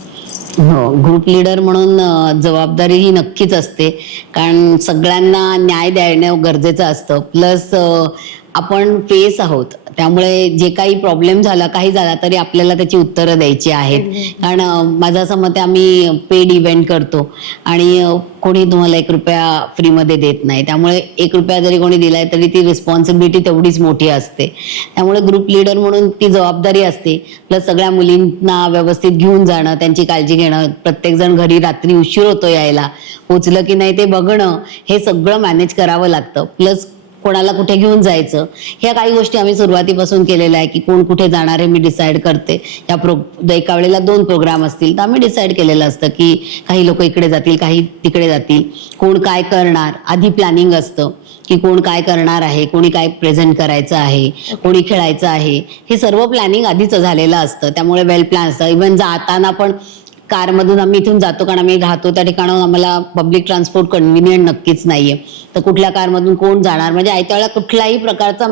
हो, ग्रुप लीडर म्हणून जबाबदारी ही नक्कीच असते. कारण सगळ्यांना न्याय देणं गरजेचं असतं. प्लस आपण फेस आहोत, त्यामुळे जे काही प्रॉब्लेम झाला, काही झाला तरी आपल्याला त्याची उत्तरं द्यायची आहेत. कारण माझं असं मत आहे, आम्ही पेड इव्हेंट करतो आणि कोणी तुम्हाला 1 रुपया फ्रीमध्ये देत नाही. त्यामुळे 1 रुपया जरी कोणी दिलाय तरी ती रिस्पॉन्सिबिलिटी तेवढीच मोठी असते. त्यामुळे ग्रुप लीडर म्हणून ती जबाबदारी असते. प्लस सगळ्या मुलींना व्यवस्थित घेऊन जाणं, त्यांची काळजी घेणं, प्रत्येकजण घरी रात्री उशीर होतो यायला, पोचलं की नाही ते बघणं, हे सगळं मॅनेज करावं लागतं. प्लस कोणाला कुठे घेऊन जायचं, ह्या काही गोष्टी आम्ही सुरुवातीपासून केलेल्या आहे की कोण कुठे जाणार आहे मी डिसाईड करते. एका वेळेला 2 प्रोग्राम असतील तर आम्ही डिसाईड केलेलं असतं की काही लोक इकडे जातील, काही तिकडे जातील, कोण काय करणार, आधी प्लॅनिंग असतं की कोण काय करणार आहे, कोणी काय प्रेझेंट करायचं आहे, कोणी खेळायचं आहे, हे सर्व प्लॅनिंग आधीच झालेलं असतं. त्यामुळे वेल प्लॅन असतं. इव्हन जाताना पण कारमधून आम्ही इथून जातो, कारण आम्ही राहतो त्या ठिकाणाहून आम्हाला पब्लिक ट्रान्सपोर्ट कन्व्हिनियंट नक्कीच नाहीये, तर कुठल्या कारमधून कोण जाणार, म्हणजे आयत्या वेळेला कुठलाही प्रकारचा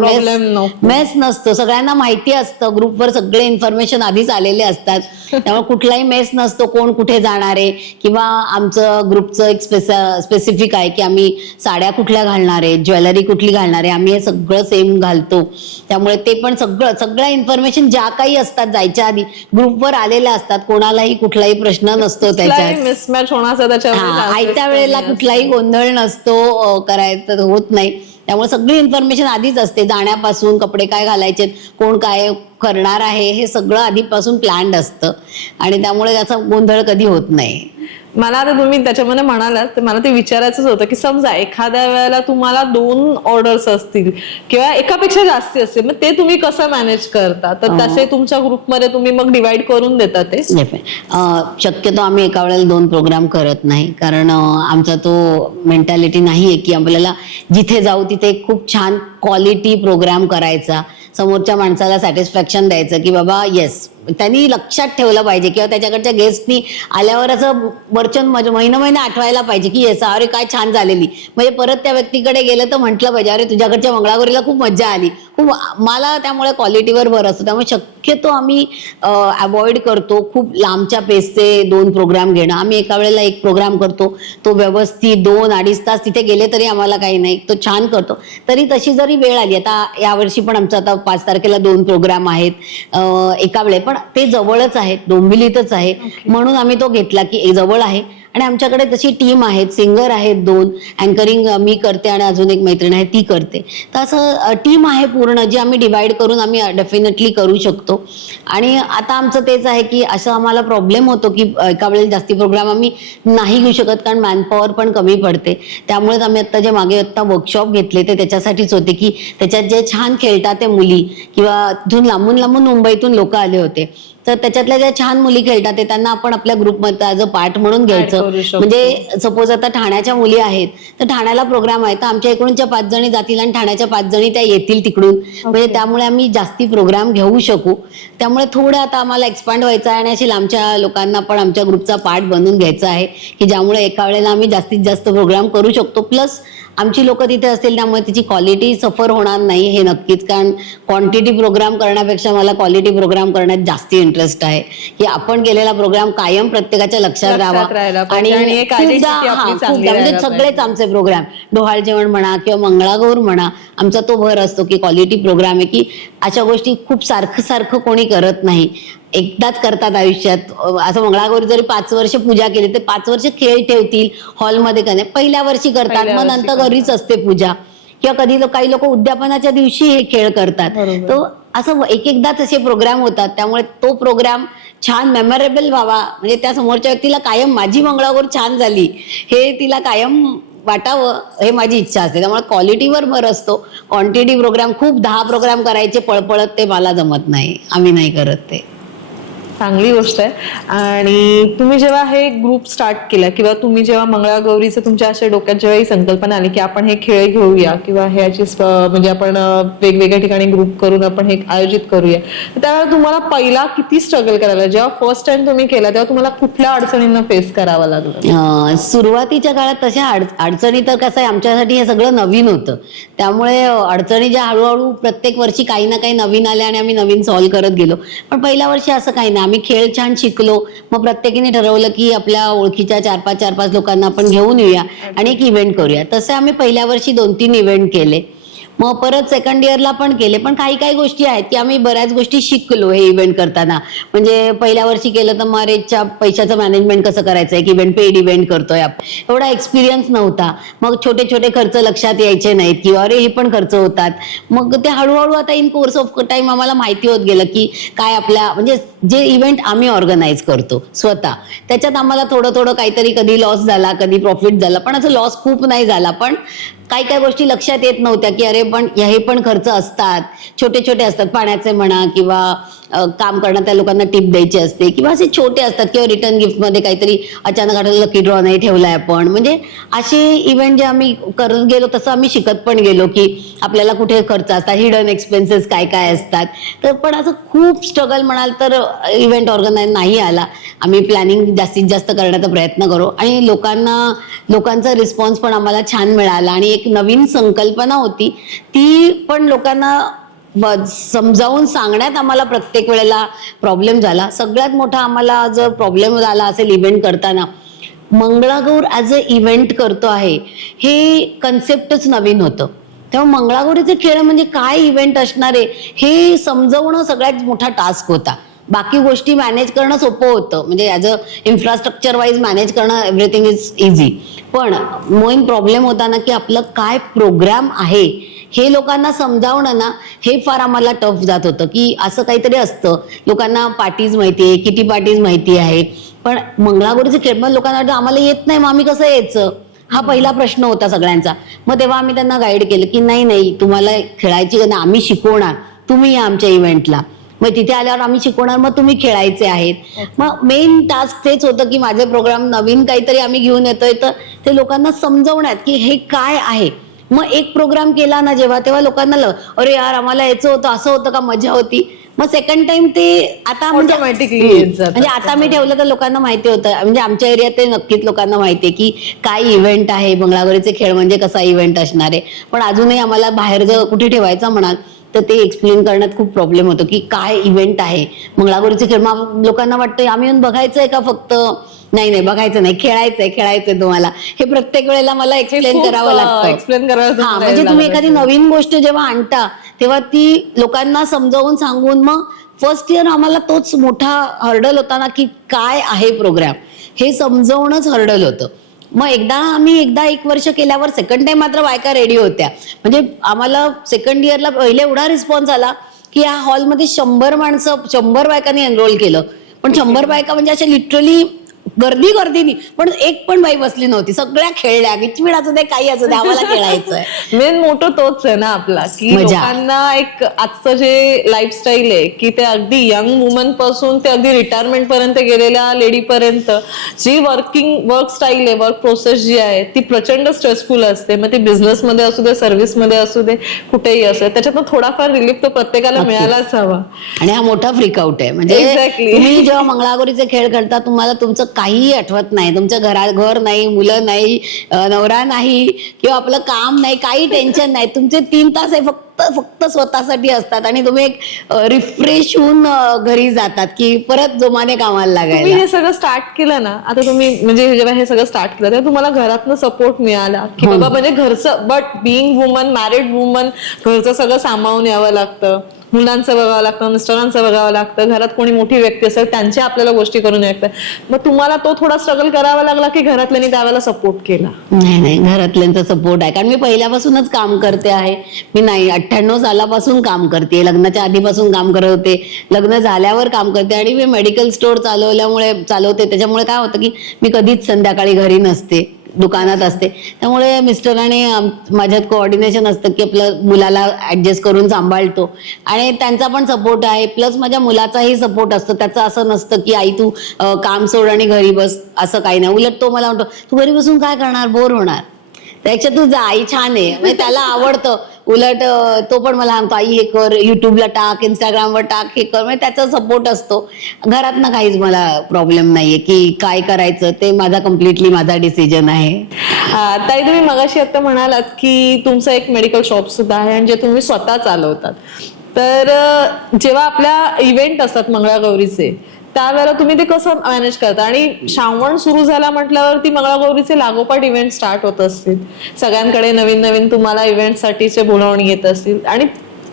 मेस नसतो. सगळ्यांना माहिती असतं, ग्रुपवर सगळे इन्फॉर्मेशन आधीच आलेले असतात, त्यामुळे कुठलाही मेस नसतो कोण कुठे जाणार आहे. किंवा आमचं ग्रुपचं एक स्पेसिफिक आहे की आम्ही साड्या कुठल्या घालणार आहे, ज्वेलरी कुठली घालणार आहे, आम्ही हे सगळं सेम घालतो. त्यामुळे ते पण सगळ्या इन्फॉर्मेशन ज्या काही असतात जायच्या आधी ग्रुपवर आलेल्या असतात, कोणालाही कुठलाही प्रश्न नसतो त्याच्यात, मिसमॅच होण्याचा आयत्या वेळेला कुठलाही गोंधळ नसतो, करायचं होत नाही. त्यामुळे सगळी इन्फॉर्मेशन आधीच असते, जाण्यापासून कपडे काय घालायचे, कोण काय करणार आहे, हे सगळं आधीपासून प्लॅन्ड असतं आणि त्यामुळे त्याचा गोंधळ कधी होत नाही. मला आता तुम्ही त्याच्यामध्ये म्हणालात तर मला ते विचारायचंच होतं की समजा एखाद्या वेळेला तुम्हाला 2 ऑर्डर्स असतील किंवा एकापेक्षा जास्ती असतील, मग ते तुम्ही कसं मॅनेज करता? तर तसे तुमच्या ग्रुपमध्ये तुम्ही मग डिवाइड करून देता ते? शक्यतो आम्ही एका वेळेला 2 प्रोग्राम करत नाही, कारण आमचा तो मेंटॅलिटी नाहीये की आपल्याला जिथे जाऊ तिथे खूप छान क्वालिटी प्रोग्राम करायचा, समोरच्या माणसाला सॅटिस्फॅक्शन द्यायचं की बाबा येस, त्यांनी लक्षात ठेवलं पाहिजे किंवा त्याच्याकडच्या गेस्टनी आल्यावर असं वरचून महिना आठवायला पाहिजे की येस अरे काय छान झालेली, म्हणजे परत त्या व्यक्तीकडे गेलं तर म्हटलं पाहिजे अरे तुझ्याकडच्या मंगळागौरीला खूप मजा आली, खूप मला त्यामुळे क्वालिटीवर भर असतो. त्यामुळे शक्यतो आम्ही अवॉइड करतो खूप लांबच्या पेसचे 2 प्रोग्राम घेणं. आम्ही एका वेळेला 1 प्रोग्राम करतो, तो व्यवस्थित 2-2.5 तास तिथे गेले तरी आम्हाला काही नाही, तो छान करतो. तरी तशी जरी वेळ आली, आता यावर्षी पण आमचं आता 5 तारखेला 2 प्रोग्राम आहेत एका वेळे, पण ते जवळच आहेत, डोंबिवलीतच आहे, म्हणून आम्ही तो घेतला की जवळ आहे. आणि आमच्याकडे तशी टीम आहेत, सिंगर आहेत 2, अँकरिंग मी करते आणि अजून एक मैत्रीण आहे ती करते. तर असं टीम आहे पूर्ण, जी आम्ही डिवाइड करून आम्ही डेफिनेटली करू शकतो. आणि आता आमचं तेच आहे की असं आम्हाला प्रॉब्लेम होतो की एका वेळेला जास्ती प्रोग्राम आम्ही नाही घेऊ शकत, कारण मॅनपॉवर पण कमी पडते. त्यामुळेच आम्ही आता जे मागे वर्कशॉप घेतले ते त्याच्यासाठीच होते की त्याच्यात जे छान खेळतात ते मुली, किंवा तिथून लांबून लांबून मुंबईतून लोक आले होते, तर त्याच्यातल्या ज्या छान मुली खेळतात ते त्यांना आपण आपल्या ग्रुपमध्ये ॲज अ पार्ट म्हणून घ्यायचं. म्हणजे सपोज आता ठाण्याच्या मुली आहेत, तर ठाण्याला प्रोग्राम आहे, तर आमच्या इकडूनच्या 5 जणी जातील आणि ठाण्याच्या 5 जणी त्या येतील तिकडून. म्हणजे त्यामुळे आम्ही जास्ती प्रोग्राम घेऊ शकू. त्यामुळे थोडं आता आम्हाला एक्सपांड व्हायचं आहे आणि अशी लांबच्या लोकांना पण आमच्या ग्रुपचा पार्ट बनवून घ्यायचा आहे की ज्यामुळे एका वेळेला आम्ही जास्तीत जास्त प्रोग्राम करू शकतो. प्लस आमची लोक तिथे असतील त्यामुळे तिची क्वालिटी सफर होणार नाही हे नक्कीच, कारण क्वांटिटी प्रोग्राम करण्यापेक्षा मला क्वालिटी प्रोग्राम करण्यात जास्ती इंटरेस्ट आहे की आपण केलेला प्रोग्राम कायम प्रत्येकाच्या लक्षात राहावा. आणि म्हणजे सगळेच आमचे प्रोग्राम, डोहाळ जेवण म्हणा किंवा मंगळागौर म्हणा, आमचा तो भर असतो की क्वालिटी प्रोग्राम आहे, की अशा गोष्टी खूप सारखं कोणी करत नाही, एकदाच करतात आयुष्यात. असं मंगळागौरी जरी 5 वर्ष पूजा केली तर 5 वर्ष खेळ ठेवतील हॉलमध्ये का नाही, पहिल्या वर्षी करतात, मग नंतर घरीच असते पूजा, किंवा कधी काही लोक उद्यापनाच्या दिवशी हे खेळ करतात. तर असं एकदाच असे प्रोग्राम होतात. त्यामुळे तो प्रोग्राम छान मेमोरेबल व्हावा, म्हणजे त्या समोरच्या व्यक्तीला कायम माझी मंगळागौर छान झाली हे तिला कायम वाटावं, हे माझी इच्छा असते. त्यामुळे क्वालिटीवर भर असतो. क्वांटिटी प्रोग्राम खूप 10 प्रोग्राम करायचे पळपळत ते मला जमत नाही, आम्ही नाही करत ते. चांगली गोष्ट आहे. आणि तुम्ही जेव्हा हे ग्रुप स्टार्ट केला, किंवा तुम्ही जेव्हा मंगळागौरीचं तुमच्या अशा डोक्यात जेव्हा ही संकल्पना आली की आपण हे खेळ घेऊया किंवा ह्याची म्हणजे आपण वेगवेगळ्या ठिकाणी ग्रुप करून आपण हे आयोजित करूया, त्यावेळेला तुम्हाला पहिला किती स्ट्रगल करायला, जेव्हा फर्स्ट टाइम तुम्ही केला तेव्हा तुम्हाला कुठल्या अडचणींना फेस करावं लागलं? सुरुवातीच्या काळात तशा अडचणी, तर कसं आहे आमच्यासाठी हे सगळं नवीन होतं, त्यामुळे अडचणी ज्या हळूहळू प्रत्येक वर्षी काही ना काही नवीन आल्या आणि आम्ही नवीन सॉल्व्ह करत गेलो. पण पहिल्या वर्षी असं काही नाही, आम्ही खेळ छान शिकलो. मग प्रत्येकीने ठरवलं की आपल्या ओळखीच्या 4-5 लोकांना आपण घेऊन येऊया आणि एक इव्हेंट करूया. तसे आम्ही पहिल्या वर्षी 2-3 इव्हेंट केले. मग परत सेकंड इयरला पण केले. पण काही गोष्टी आहेत की आम्ही बऱ्याच गोष्टी शिकलो हे इव्हेंट करताना. म्हणजे पहिल्या वर्षी केलं तर मरेजच्या पैशाचं मॅनेजमेंट कसं करायचं, एक इव्हेंट पेड इव्हेंट करतोय आपण, एवढा एक्सपिरियन्स नव्हता. मग छोटे खर्च लक्षात यायचे नाहीत किंवा अरे हे पण खर्च होतात. मग ते हळूहळू आता इन कोर्स ऑफ टाइम आम्हाला माहिती होत गेलं की काय आपल्या म्हणजे जे इव्हेंट आम्ही ऑर्गनाईज करतो स्वतः, त्याच्यात आम्हाला थोडं काहीतरी कधी लॉस झाला, कधी प्रॉफिट झाला, पण असं लॉस खूप नाही झाला. पण काही गोष्टी लक्षात येत नव्हत्या की अरे पण हे पण खर्च असतात, छोटे असतात, पाण्याचे म्हणा किंवा काम करणं त्या लोकांना टिप द्यायची असते किंवा असे छोटे असतात, किंवा रिटर्न गिफ्ट मध्ये काहीतरी अचानक आठवलं लकी ड्रॉ नाही ठेवलाय आपण. म्हणजे असे इव्हेंट जे आम्ही करत गेलो तसं आम्ही शिकत पण गेलो की आपल्याला कुठे खर्च असतात, हिडन एक्सपेन्सेस काय असतात. तर पण असं खूप स्ट्रगल म्हणाल तर इव्हेंट ऑर्गनाईज नाही आला. आम्ही प्लॅनिंग जास्तीत जास्त करण्याचा प्रयत्न करू आणि लोकांचा रिस्पॉन्स पण आम्हाला छान मिळाला. आणि एक नवीन संकल्पना होती ती पण लोकांना समजावून सांगण्यात आम्हाला प्रत्येक वेळेला प्रॉब्लेम झाला. सगळ्यात मोठा आम्हाला जर प्रॉब्लेम झाला असेल इव्हेंट करताना, मंगळागौर ॲज अ इव्हेंट करतो आहे हे कन्सेप्टच नवीन होतं. तेव्हा मंगळागौरीचे खेळ म्हणजे काय इव्हेंट असणार आहे हे समजवणं सगळ्यात मोठा टास्क होता. बाकी गोष्टी मॅनेज करणं सोपं होतं, म्हणजे as a infrastructure wise manage करणं एव्हरीथिंग इज इझी. पण मेन प्रॉब्लेम होता ना की आपलं काय प्रोग्राम आहे हे लोकांना समजावणं ना, हे फार आम्हाला टफ जात होतं. की असं काहीतरी असतं, लोकांना पार्टीज माहिती आहे, किटी पार्टीज माहिती आहे, पण मंगळागौरीचे खेळ पण लोकांना वाटतं आम्हाला येत नाही, मग आम्ही कसं यायचं, हा पहिला प्रश्न होता सगळ्यांचा. मग तेव्हा आम्ही त्यांना गाईड केलं की नाही तुम्हाला खेळायची का नाही, आम्ही शिकवणार, तुम्ही या आमच्या इव्हेंटला, मग तिथे आल्यावर आम्ही शिकवणार, मग तुम्ही खेळायचे आहेत. मग मेन टास्क तेच होतं की माझे प्रोग्राम नवीन काहीतरी आम्ही घेऊन येतोय तर ते लोकांना समजवण्यात की हे काय आहे. मग एक प्रोग्राम केला ना जेव्हा, तेव्हा लोकांना अरे यार आम्हाला यायचं होतं, असं होतं का, मजा होती. मग सेकंड टाइम ते आता म्हणजे आता मी ठेवलं तर लोकांना माहिती होतं. म्हणजे आमच्या एरियात ते नक्कीच लोकांना माहितीये की काय इव्हेंट आहे, मंगळागौरीचे खेळ म्हणजे कसा इव्हेंट असणार आहे. पण अजूनही आम्हाला बाहेर जर कुठे ठेवायचा म्हणाल तर ते एक्सप्लेन करण्यात खूप प्रॉब्लेम होतो की काय इव्हेंट आहे मंगळागौरीचे खेळ. मग लोकांना वाटतं आम्ही येऊन बघायचंय का फक्त, नाही बघायचं नाही, खेळायचंय तुम्हाला. हे प्रत्येक वेळेला मला एक्सप्लेन करावं लागतं. एक्सप्लेन करायला हा, म्हणजे तुम्ही एखादी नवीन गोष्ट जेव्हा आणता तेव्हा ती लोकांना समजावून सांगून, मग फर्स्ट इयर आम्हाला तोच मोठा हर्डल होता ना की काय आहे प्रोग्राम हे समजवणंच हर्डल होतं. मग आम्ही 1 वर्ष केल्यावर सेकंड टाइम मात्र बायका रेडी होत्या. म्हणजे आम्हाला सेकंड इयरला पहिले एवढा रिस्पॉन्स आला की या हॉलमध्ये 100 माणसं, 100 बायकांनी एनरोल केलं. पण 100 बायका म्हणजे अशा लिटरली गर्दीनी, पण एक पण बाई बसली नव्हती. सगळ्या खेळल्या, किचमिड असू दे काही असू दे, आम्हाला खेळायचंय. मेन मोठं तोच आहे ना आपला, की मजा. लोकांना एक आजचं जे लाईफस्टाईल आहे की ते अगदी यंग वुमन पासून ते अगदी रिटायरमेंट पर्यंत गेलेल्या लेडी पर्यंत जी वर्क स्टाईल आहे, वर्क प्रोसेस जी आहे ती प्रचंड स्ट्रेसफुल असते. मग ती बिझनेस मध्ये असू दे, सर्व्हिस मध्ये असू दे, कुठेही असू दे, त्याच्यातनं थोडाफार रिलीफ तर प्रत्येकाला मिळालाच हवा. आणि हा मोठा फ्रीकआउट आहे. म्हणजे Exactly. तुम्ही जेव्हा मंगळागौरीचे खेळ खेळता तुम्हाला तुमचं काहीही आठवत नाही. तुमच्या घरात घर नाही, मुलं नाही, नवरा नाही, किंवा आपलं काम नाही, काही टेन्शन नाही. तुमचे 3 तास हे फक्त स्वतःसाठी असतात आणि तुम्ही एक रिफ्रेश होऊन घरी जातात की परत जोमाने कामाला तुम्ही लागायला. हे सगळं स्टार्ट केलं ना, आता तुम्ही म्हणजे जेव्हा हे सगळं स्टार्ट केलं तेव्हा तुम्हाला घरातनं सपोर्ट मिळाला की बाबा म्हणजे घरचं, but being woman, married woman, घरचं सगळं सामावून यावं लागतं, मुलांचं बघावं लागतं, मिस्टरांचं बघावं लागतं, घरात कोणी मोठी व्यक्ती असेल त्यांच्या आपल्याला गोष्टी करून यायचं. मग तुम्हाला तो थोडा स्ट्रगल करावा लागला की घरातल्यांनी त्यावेळेला सपोर्ट केला? नाही, घरातल्यांचा सपोर्ट आहे. कारण मी पहिल्यापासूनच काम करते आहे. मी 98 सालापासून काम करते, लग्नाच्या आधीपासून काम करत होते, लग्न झाल्यावर काम करते आणि मी मेडिकल स्टोअर चालवते. त्याच्यामुळे काय होतं की मी कधीच संध्याकाळी घरी नसते, दुकानात असते. त्यामुळे मिस्टरांनी माझ्यात कोऑर्डिनेशन असतं की आपलं मुलाला ऍडजस्ट करून सांभाळतो आणि त्यांचा पण सपोर्ट आहे. प्लस माझ्या मुलाचाही सपोर्ट असतो. त्याचं असं नसतं की आई तू काम सोड आणि घरी बस, असं काही नाही. उलट तो मला म्हणतो तू घरी बसून काय करणार, बोर होणार, त्याच्यात तू जा, आई छान आहे. म्हणजे त्याला आवडतं. उलट तो पण मला सांगतो आई हे कर, युट्यूबला टाक, इंस्टाग्रामवर टाक, हे कर. म्हणजे त्याचा सपोर्ट असतो. घरातनं काहीच मला प्रॉब्लेम नाहीये की काय करायचं, ते कम्प्लिटली माझा डिसिजन आहे. ताई, तुम्ही मगाशी आता म्हणालात की तुमचं एक मेडिकल शॉप सुद्धा आहे आणि जे तुम्ही स्वतः चालवतात. तर जेव्हा आपल्या इव्हेंट असतात मंगळागौरीचे त्यावेळेला तुम्ही ते कसं मॅनेज करता? आणि श्रावण सुरू झाला म्हटल्यावरती मंगळागौरीचे लागोपाठ इव्हेंट स्टार्ट होत असतील, सगळ्यांकडे नवीन तुम्हाला इव्हेंटसाठीचे बोलावणी येत असतील. आणि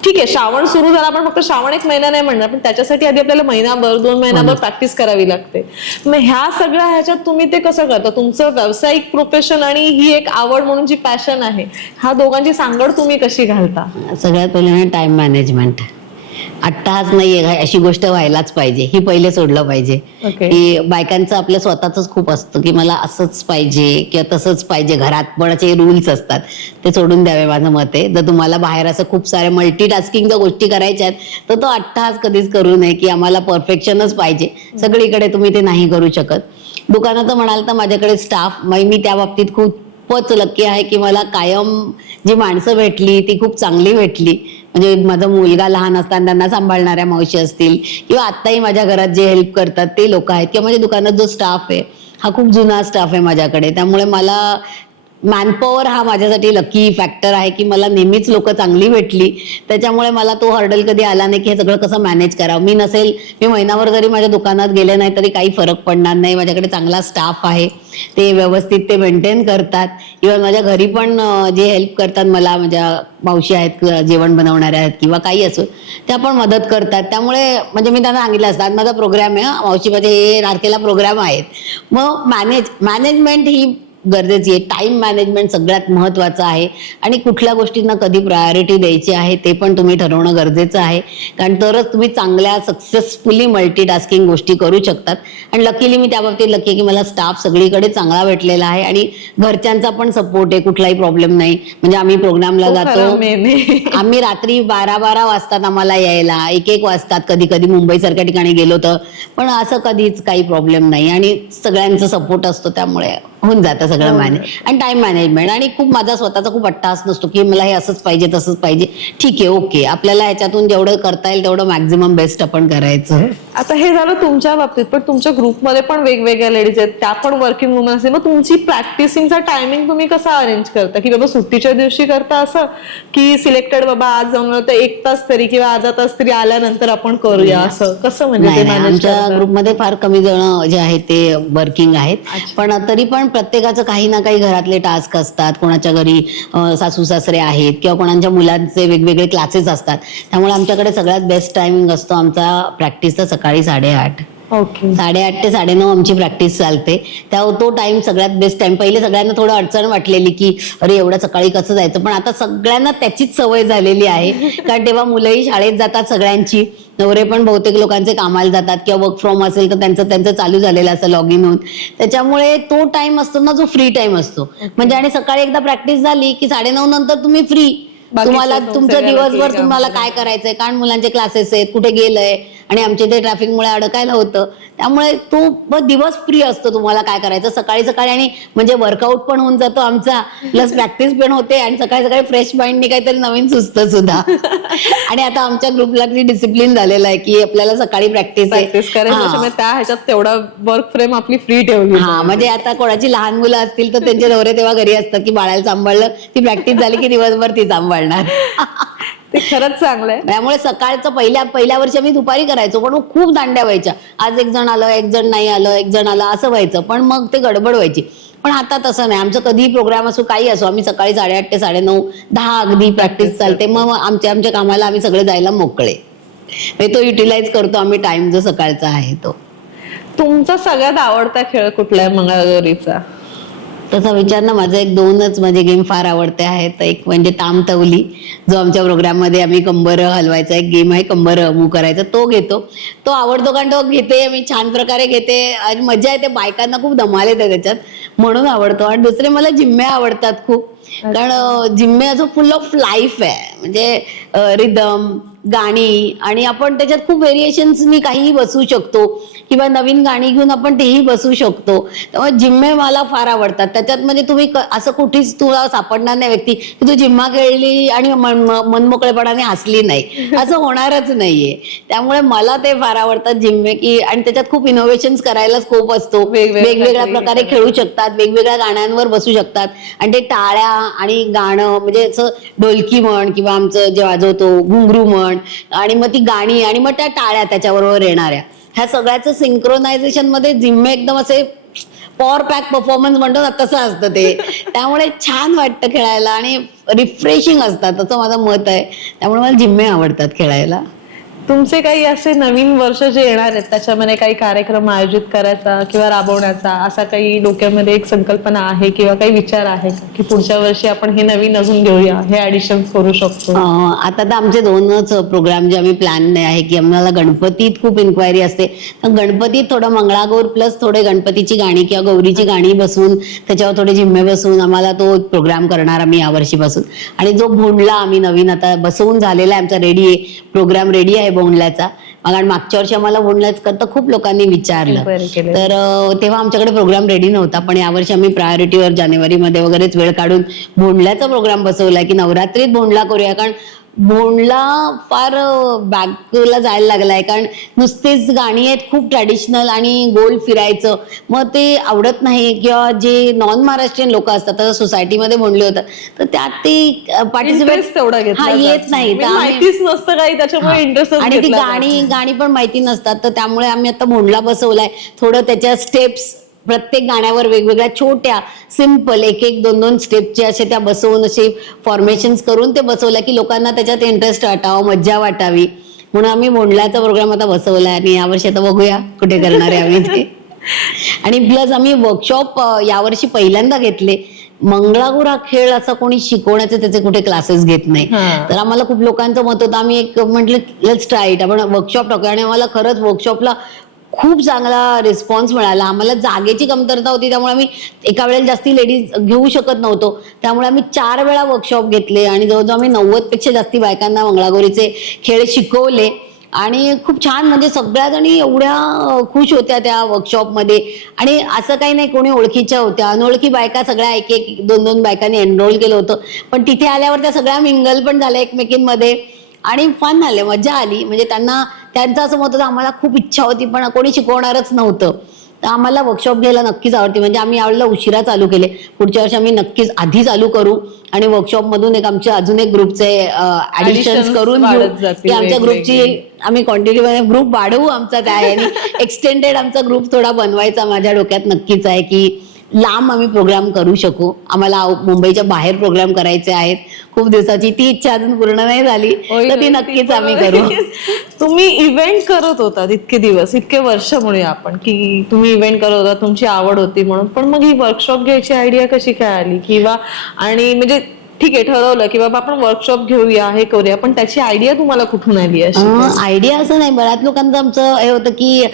ठीक आहे, श्रावण सुरू झाला, आपण फक्त श्रावण 1 महिना नाही म्हणणार, पण त्याच्यासाठी आधी आपल्याला महिनाभर 2 महिनाभर प्रॅक्टिस करावी लागते. मग ह्या सगळ्या ह्याच्यात तुम्ही ते कसं करता? तुमचं व्यावसायिक प्रोफेशन आणि ही एक आवड म्हणून जी पॅशन आहे, हा दोघांची सांगड तुम्ही कशी घालता? सगळ्यात पहिले टाइम मॅनेजमेंट. अट्टाहास नाहीये अशी गोष्ट व्हायलाच पाहिजे, ही पहिले सोडलं पाहिजे. की बायकांचं आपलं स्वतःच खूप असतं की मला असंच पाहिजे किंवा तसंच पाहिजे. घरात पण असे रूल्स असतात, ते सोडून द्यावे माझं मत आहे. जर तुम्हाला बाहेर असं खूप साऱ्या मल्टीटास्किंग जर गोष्टी करायच्या आहेत तर तो अट्टाहास कधीच करू नये की आम्हाला परफेक्शनच पाहिजे. सगळीकडे तुम्ही ते नाही करू शकत. दुकानाचं म्हणाल तर माझ्याकडे स्टाफ, मी त्या बाबतीत खूपच लकी आहे की मला कायम जी माणसं भेटली ती खूप चांगली भेटली. म्हणजे माझा मुलगा लहान असताना त्यांना सांभाळणाऱ्या मावशी असतील किंवा आत्ताही माझ्या घरात जे हेल्प करतात ते लोक आहेत, किंवा माझ्या दुकानात जो स्टाफ आहे हा खूप जुना स्टाफ आहे माझ्याकडे. त्यामुळे मला मॅनपॉवर हा माझ्यासाठी लकी फॅक्टर आहे की मला नेहमीच लोक चांगली भेटली. त्याच्यामुळे मला तो हर्डल कधी आला नाही की हे सगळं कसं मॅनेज करावं. मी महिनाभर जरी माझ्या दुकानात गेले नाही तरी काही फरक पडणार नाही. माझ्याकडे चांगला स्टाफ आहे, ते व्यवस्थित ते मेंटेन करतात. इव्हन माझ्या घरी पण जे हेल्प करतात मला, माझ्या मावशी आहेत जेवण बनवणाऱ्या आहेत किंवा काही असो, त्या पण मदत करतात. त्यामुळे म्हणजे मी त्यांना सांगितलं असतं आज माझा प्रोग्राम आहे, मावशी माझे हे तारखेला प्रोग्राम आहेत. मग मॅनेजमेंट ही गरजेची आहे. टाइम मॅनेजमेंट सगळ्यात महत्वाचं आहे. आणि कुठल्या गोष्टींना कधी प्रायोरिटी द्यायची आहे ते पण तुम्ही ठरवणं गरजेचं आहे. कारण तरच तुम्ही चांगल्या सक्सेसफुली मल्टीटास्किंग गोष्टी करू शकतात. आणि लकीली मी त्या बाबतीत लकी आहे की मला स्टाफ सगळीकडे चांगला भेटलेला आहे आणि घरच्यांचा पण सपोर्ट आहे, कुठलाही प्रॉब्लेम नाही. म्हणजे आम्ही प्रोग्रामला जातो, आम्ही रात्री 12 वाजतात आम्हाला यायला, 1 वाजतात कधी कधी मुंबईसारख्या ठिकाणी गेलो तर, पण असं कधीच काही प्रॉब्लेम नाही आणि सगळ्यांचा सपोर्ट असतो. त्यामुळे होऊन जातं सगळं मॅनेज आणि टाइम मॅनेजमेंट. आणि खूप माझा स्वतःचा खूप अट्टास नसतो की मला हे असंच पाहिजे तसंच पाहिजे. ठीक आहे, ओके, आपल्याला ह्याच्यातून जेवढं करता येईल तेवढं मॅक्झिमम बेस्ट आपण करायचं. आता हे झालं तुमच्या बाबतीत, पण तुमच्या ग्रुपमध्ये पण वेगवेगळ्या लेडीज आहेत, त्या पण वर्किंग वुमन असतील. मग तुमची प्रॅक्टिसिंगचा टायमिंग तुम्ही कसा अरेंज करता? की बाबा सुट्टीच्या दिवशी करता असं, की सिलेक्टेड बाबा आज जमलं तर 1 तास तरी किंवा अर्धा तास तरी आल्यानंतर आपण करूया, असं कसं म्हणजे ते नाही, मॅनेज आमच्या करता? ग्रुपमध्ये फार कमी जण जे आहेत ते वर्किंग आहेत. पण तरी पण प्रत्येकाचं काही ना काही घरातले टास्क असतात. कोणाच्या घरी सासू सासरे आहेत किंवा कोणाच्या मुलांचे वेगवेगळे क्लासेस असतात. त्यामुळे आमच्याकडे सगळ्यात बेस्ट टायमिंग असतो आमचा प्रॅक्टिसचा सकाळी 8:30. ओके. 8:30 ते 9:30 आमची प्रॅक्टिस चालते. तो टाइम सगळ्यात बेस्ट टाइम. पहिले सगळ्यांना थोडं अडचण वाटलेली की अरे एवढं सकाळी कसं जायचं, पण आता सगळ्यांना त्याचीच सवय झालेली आहे. कारण तेव्हा मुलंही शाळेत जातात सगळ्यांची, नवरे पण बहुतेक लोकांचे कामाला जातात किंवा वर्क फ्रॉम असेल तर त्यांचं चालू झालेलं असं लॉग इन होऊन. त्याच्यामुळे तो टाइम असतो ना जो फ्री टाइम असतो. म्हणजे आणि सकाळी एकदा प्रॅक्टिस झाली की 9:30 नंतर तुम्ही फ्री. तुम्हाला तुमचं दिवसभर तुम्हाला काय करायचंय, कारण मुलांचे क्लासेस आहेत, कुठे गेलंय आणि आमच्या इथे ट्रॅफिकमुळे अडकायला होतं. त्यामुळे तो दिवस फ्री असतो तुम्हाला काय करायचं सकाळी सकाळी. आणि म्हणजे वर्कआउट पण होऊन जातो आमचा, प्लस प्रॅक्टिस पण होते आणि सकाळी सकाळी फ्रेश माइंडने काहीतरी नवीन सुचतं सुद्धा. आणि आता आमच्या ग्रुपला डिसिप्लिन झालेला आहे की आपल्याला सकाळी प्रॅक्टिस करायचं, त्या ह्याच्यात तेवढा वर्क फ्रेम आपली फ्री ठेवली. हा, म्हणजे आता कोणाची लहान मुलं असतील तर त्यांचे नवरे तेव्हा घरी असतात की बाळाला सांभाळलं, ती प्रॅक्टिस झाली की दिवसभर ती सांभाळणार. ते खरंच चांगलं आहे. त्यामुळे सकाळचं पहिल्या वर्षी आम्ही दुपारी करायचो, पण मग खूप दांड्या व्हायच्या. आज एक जण आलं, एक जण नाही आलं, एक जण आलं असं व्हायचं, पण मग ते गडबड व्हायची. पण आता तसं नाही. आमचं कधीही प्रोग्राम असो, काही असो, आम्ही सकाळी 8:30 ते 9:30 10 अगदी प्रॅक्टिस चालते. मग आमच्या कामाला आम्ही सगळे जायला मोकळे. तो युटिलाइज करतो आम्ही टाइम जो सकाळचा आहे तो. तुमचा सगळ्यात आवडता खेळ कुठला आहे मंगळागौरीचा? तसा विचार ना, माझे 2च माझे गेम फार आवडते आहेत. एक म्हणजे तामतवली, जो आमच्या प्रोग्राममध्ये आम्ही कंबर हलवायचा एक गेम आहे, कंबर मूव करायचा, तो घेतो. तो आवडतो कारण तो घेते मी छान प्रकारे घेते आणि मजा येते. बायकांना खूप धमाल येते त्याच्यात, म्हणून आवडतो. आणि दुसरे मला जिम्मे आवडतात खूप, कारण जिम्मे असं फुल ऑफ लाईफ आहे. म्हणजे रिदम, गाणी, आणि आपण त्याच्यात खूप व्हेरिएशन्सनी काहीही बसवू शकतो किंवा नवीन गाणी घेऊन आपण तेही बसवू शकतो. त्यामुळे जिम्मे मला फार आवडतात. त्याच्यात म्हणजे तुम्ही असं कुठेच तुला सापडणार नाही व्यक्ती की तू जिम्मा खेळली आणि मनमोकळेपणाने हसली नाही, असं होणारच नाहीये. त्यामुळे मला ते फार आवडतात जिम्मे. की आणि त्याच्यात खूप इनोव्हेशन्स करायला स्कोप असतो. वेगवेगळ्या प्रकारे खेळू शकतात, वेगवेगळ्या गाण्यांवर बसू शकतात. आणि ते टाळ्या आणि गाणं म्हणजे असं ढोलकी म्हण किंवा आमचं जे वाजवतो घुंगरू म्हण आणि मग ती गाणी आणि मग त्या टाळ्या त्याच्याबरोबर येणाऱ्या, ह्या सगळ्याचं सिंक्रोनायझेशन मध्ये जिम्मे एकदम असे पॉवर पॅक परफॉर्मन्स म्हणतो ना, तसं असतं ते. त्यामुळे छान वाटतं खेळायला आणि रिफ्रेशिंग असतात, असं माझं मत आहे. त्यामुळे मला जिम्मे आवडतात खेळायला. तुमचे काही असे नवीन वर्ष जे येणार आहेत त्याच्यामध्ये काही कार्यक्रम आयोजित करायचा किंवा राबवण्याचा असा काही डोक्यामध्ये एक संकल्पना आहे किंवा काही विचार आहे का, की पुढच्या वर्षी आपण हे नवीन अजून घेऊया, हे ऍडिशन करू शकतो? आता तर आमचे 2च प्रोग्राम जे आम्ही प्लॅन आहे की आम्हाला गणपतीत खूप इन्क्वायरी असते, तर गणपतीत थोडं मंगळागौर प्लस थोडे गणपतीची गाणी किंवा गौरीची गाणी बसवून त्याच्यावर थोडे जिम्मे बसवून आम्हाला तो प्रोग्राम करणार आम्ही यावर्षीपासून. आणि जो भोंडला आम्ही नवीन आता बसवून झालेला आहे, आमचा रेडी आहे, प्रोग्राम रेडी आहे भोंडल्याचा. कारण मागच्या वर्षी आम्हाला भोंडल्याच करता खूप लोकांनी विचारलं, तर तेव्हा आमच्याकडे प्रोग्राम रेडी नव्हता. पण यावर्षी आम्ही प्रायोरिटीवर जानेवारीमध्ये वगैरेच वेळ काढून भोंडल्याचा प्रोग्राम बसवलाय की नवरात्रीत भोंडला करूया. कारण भोंडला फार बॅकला जायला लागलाय, कारण नुसतेच गाणी आहेत खूप ट्रॅडिशनल आणि गोल फिरायचं, मग ते आवडत नाही. किंवा जे नॉन महाराष्ट्रीयन लोक असतात, तर सोसायटीमध्ये भोंडले होतात, तर त्यात ते पार्टिसिपेट तेवढा येत नाही, माहितीच नसतं काही, त्याच्यामुळे इंटरेस्ट आणि ती गाणी पण माहिती नसतात. तर त्यामुळे आम्ही आता भोंडला बसवलाय. थोडं त्याच्या स्टेप्स प्रत्येक गाण्यावर वेगवेगळ्या छोट्या सिंपल 1-2 स्टेपचे असे त्या बसवून असे फॉर्मेशन्स करून ते बसवलं की लोकांना त्याच्यात इंटरेस्ट वाटावं, मज्जा वाटावी, म्हणून आम्ही भोंडल्याचा प्रोग्राम आता बसवलाय. आणि यावर्षी आता बघूया कुठे करणार आहे आम्ही ते. आणि प्लस आम्ही वर्कशॉप यावर्षी पहिल्यांदा घेतले. मंगळागौर हा खेळ असा कोणी शिकवण्याचे त्याचे कुठे क्लासेस घेत नाही, तर आम्हाला खूप लोकांचं मत होतं. आम्ही एक म्हटलं लेट्स ट्राय इट, आपण वर्कशॉप टाकूया. आणि आम्हाला खरंच वर्कशॉपला खूप चांगला रिस्पॉन्स मिळाला. आम्हाला जागेची कमतरता होती, त्यामुळे आम्ही एका वेळेला जास्ती लेडीज घेऊ शकत नव्हतो. त्यामुळे आम्ही 4 वेळा वर्कशॉप घेतले आणि जवळजवळ आम्ही 90 पेक्षा जास्ती बायकांना मंगळागौरीचे खेळ शिकवले. आणि खूप छान, म्हणजे सगळ्या जणी एवढ्या खुश होत्या त्या वर्कशॉपमध्ये. आणि असं काही नाही कोणी ओळखीच्या होत्या, अनोळखी बायका सगळ्या एक एक दोन दोन बायकांनी एनरोल केलं होतं. पण तिथे आल्यावर त्या सगळ्या मिंगल पण झाल्या एकमेकींमध्ये आणि फन आले, मजा आली. म्हणजे त्यांचं असं मत होतं आम्हाला खूप इच्छा होती पण कोणी शिकवणारच नव्हतं. तर आम्हाला वर्कशॉप घ्यायला नक्कीच आवडते. म्हणजे आम्ही यावेळेला उशिरा चालू केले, पुढच्या वर्षी आम्ही नक्कीच आधी चालू करू आणि वर्कशॉप मधून आमचे अजून एक ग्रुपचे ऍडिशन्स करून घेऊ वाढत जातील की आमच्या वेगवेगळे. ग्रुपची आम्ही कॉन्टिन्यू ग्रुप वाढवू आमचा त्या आणि एक्सटेंडेड आमचा ग्रुप थोडा बनवायचा माझ्या डोक्यात नक्कीच आहे की लांब आम्ही प्रोग्राम करू शकू. आम्हाला मुंबईच्या बाहेर प्रोग्राम करायचे आहेत. खूप दिवसाची ती इच्छा अजून पूर्ण नाही झाली, तर ती नक्कीच आम्ही करू. तुम्ही इव्हेंट करत होता इतके दिवस, इतके वर्ष म्हणूया आपण, की तुम्ही इव्हेंट करत होता, तुमची आवड होती म्हणून. पण मग ही वर्कशॉप घ्यायची आयडिया कशी काय आली? किंवा आणि म्हणजे ठीक आहे ठरवलं की बाबा आपण वर्कशॉप घेऊया, हे करूया, पण त्याची आयडिया तुम्हाला कुठून आली अशी? आयडिया असं नाही, बऱ्याच लोकांचं आमचं हे होतं की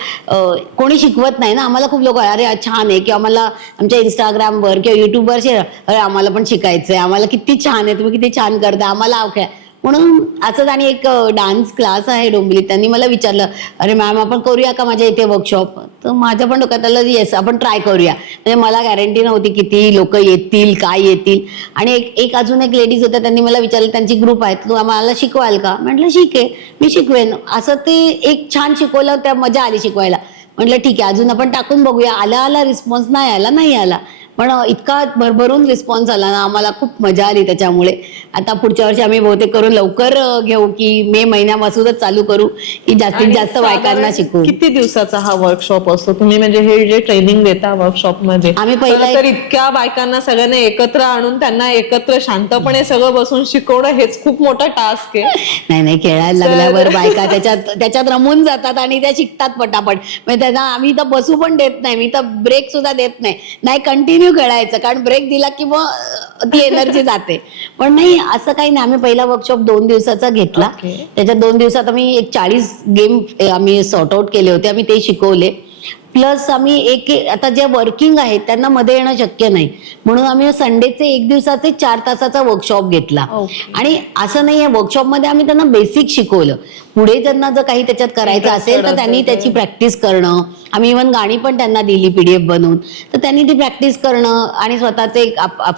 कोणी शिकवत नाही ना. आम्हाला खूप लोक अरे छान आहे, किंवा आम्हाला आमच्या इंस्टाग्रामवर किंवा युट्यूबवर अरे आम्हाला पण शिकायचंय, आम्हाला किती छान आहे, तुम्ही किती छान करता, आम्हाला आवड आहे. म्हणून असंच. आणि एक डान्स क्लास आहे डोंबिवलीत, त्यांनी मला विचारलं अरे मॅम आपण करूया का माझ्या इथे वर्कशॉप? तर माझ्या पण डोक्यात आलं येस आपण ट्राय करूया. म्हणजे मला गॅरंटी नव्हती किती लोक येतील, काय येतील. आणि एक अजून एक लेडीज होत्या, त्यांनी मला विचारलं त्यांची ग्रुप आहे, तू आम्हाला शिकवाल का? म्हटलं शिके, मी शिकवेन. असं ते एक छान शिकवलं, त्या मजा आली शिकवायला. म्हटलं ठीक आहे अजून आपण टाकून बघूया. आला रिस्पॉन्स, नाही आला. पण इतका भरभरून रिस्पॉन्स आला ना, आम्हाला खूप मजा आली त्याच्यामुळे. आता पुढच्या वर्षी आम्ही बहुतेक करून लवकर घेऊ की मे महिन्यापासूनच चालू करू की जास्तीत आणि जास्त बायकांना शिकवू. किती दिवसाचा हा वर्कशॉप असतो? तुम्ही म्हणजे हे जे ट्रेनिंग देता वर्कशॉप मध्ये, आम्ही पहिला तर इतक्या बायकांना सगळ्यांना एकत्र आणून त्यांना एकत्र शांतपणे सगळं बसून शिकवणं हेच खूप मोठा टास्क आहे. नाही खेळायला लागल्यावर बायका त्याच्यात रमून जातात आणि त्या शिकतात पटापट. म्हणजे त्यांना आम्ही तर बसू पण देत नाही, मी तर ब्रेक सुद्धा देत नाही, कंटिन्यू खेळायचं. कारण ब्रेक दिला की मग ती एनर्जी जाते. पण नाही असं काही नाही. आम्ही पहिला वर्कशॉप 2 दिवसाचा घेतला. त्याच्यात 2 दिवसात आम्ही एक 40 गेम आम्ही सॉर्ट आउट केले होते, आम्ही ते शिकवले. प्लस आम्ही आता जे वर्किंग आहेत त्यांना मध्ये येणं शक्य नाही, म्हणून आम्ही संडेचे 1 दिवसाचे 4 तासाचा वर्कशॉप घेतला. आणि असं नाहीये, वर्कशॉपमध्ये आम्ही त्यांना बेसिक शिकवलं. पुढे त्यांना जर काही त्याच्यात करायचं असेल तर त्यांनी त्याची प्रॅक्टिस करणं. आम्ही इव्हन गाणी पण त्यांना दिली PDF बनवून, तर त्यांनी ती प्रॅक्टिस करणं आणि स्वतःचे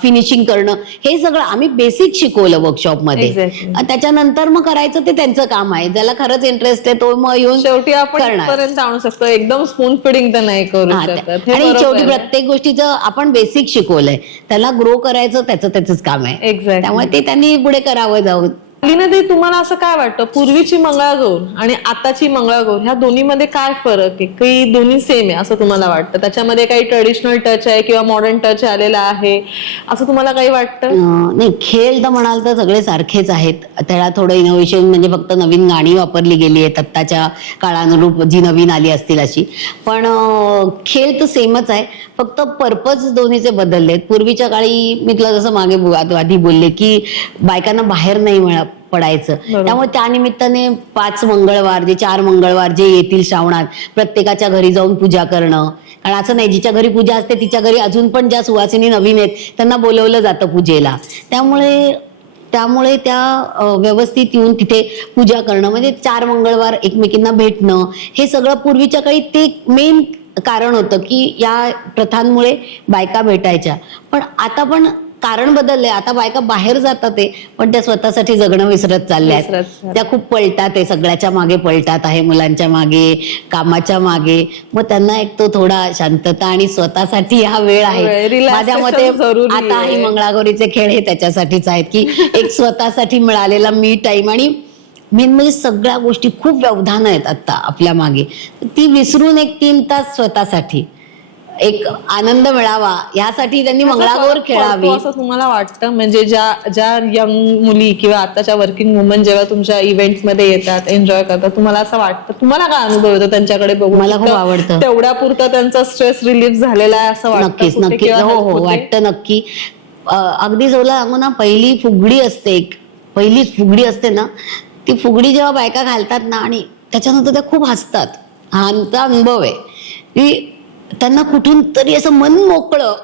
फिनिशिंग करणं, हे सगळं आम्ही बेसिक शिकवलं वर्कशॉपमध्ये. त्याच्यानंतर मग करायचं ते त्यांचं काम आहे. ज्याला खरंच इंटरेस्ट आहे तो मग येऊन शेवटी आपण पर्यंत आणू शकतो. एकदम स्पून फिडिंग तर नाही करू शकत. आणि शेवटी प्रत्येक गोष्टीचं आपण बेसिक शिकवलंय, त्याला ग्रो करायचं त्याचंच काम आहे. त्यामुळे ते त्यांनी पुढे करावं जाऊन. लीनाताई, तुम्हाला असं काय वाटतं, पूर्वीची मंगळागौर आणि आताची मंगळागौर ह्या दोन्हीमध्ये काय फरक आहे? की दोन्ही सेम आहे असं तुम्हाला वाटतं? त्याच्यामध्ये काही ट्रेडिशनल टच आहे किंवा मॉडर्न टच आलेला आहे असं तुम्हाला काही वाटतं? नाही, खेळ तर म्हणाल तर सगळे सारखेच आहेत. त्याला थोडं इनोव्हेशन म्हणजे फक्त नवीन गाणी वापरली गेली आहेत आत्ताच्या काळानुरूप, जी नवीन आली असतील अशी. पण खेळ तर सेमच आहे, फक्त पर्पज दोन्हीचे बदलले आहेत. पूर्वीच्या काळी मी तुला जसं मागे आधी बोलले की बायकांना बाहेर नाही पडायचं, त्यामुळे त्या निमित्ताने 5 मंगळवार 4 मंगळवार जे येतील श्रावणात, प्रत्येकाच्या घरी जाऊन पूजा करणं. कारण असं नाही, जिच्या घरी पूजा असते तिच्या घरी अजून पण ज्या सुवासिनी नवीन आहेत त्यांना बोलवलं जातं पूजेला. त्यामुळे त्या व्यवस्थित येऊन तिथे पूजा करणं, म्हणजे 4 मंगळवार एकमेकींना भेटणं, हे सगळं पूर्वीच्या काळी ते मेन कारण होतं की या प्रथांमुळे बायका भेटायच्या. पण आता पण कारण बदललंय. आता बायका बाहेर जातात आहे, पण त्या स्वतःसाठी जगणं विसरत चालल्या आहेत. त्या खूप पळतात आहे, सगळ्याच्या मागे पळतात आहे, मुलांच्या मागे, कामाच्या मागे. मग त्यांना एक तो थोडा शांतता आणि स्वतःसाठी हा वेळ आहे. माझ्या मते आता ही मंगळागौरीचे खेळ हे त्याच्यासाठीच आहेत की एक स्वतःसाठी मिळालेला मी टाइम. आणि मेन म्हणजे सगळ्या गोष्टी खूप व्यवधान आहेत आता आपल्या मागे, ती विसरून एक 3 तास स्वतःसाठी एक आनंद मिळावा यासाठी त्यांनी मंगळागौर खेळावी असं तुम्हाला वाटतं? म्हणजे ज्या यंग मुली किंवा आताच्या वर्किंग वुमन जेव्हा तुमच्या इव्हेंट्स मध्ये येतात, एन्जॉय करतात, तुम्हाला असं वाटतं, तुम्हाला काय अनुभव येतो त्यांच्याकडे बघून? मला खूप आवडतं. तेवढ्या पुरता त्यांचा स्ट्रेस रिलीफ झालेला आहे असं वाटतं? नक्कीच. हो वाटतं नक्की. अगदी जोला सांगू ना, पहिली फुगडी असते ना, ती फुगडी जेव्हा बायका घालतात ना आणि त्याच्यानंतर त्या खूप हसतात. हा अनुभव आहे की त्यांना कुठून तरी असं मन मोकळं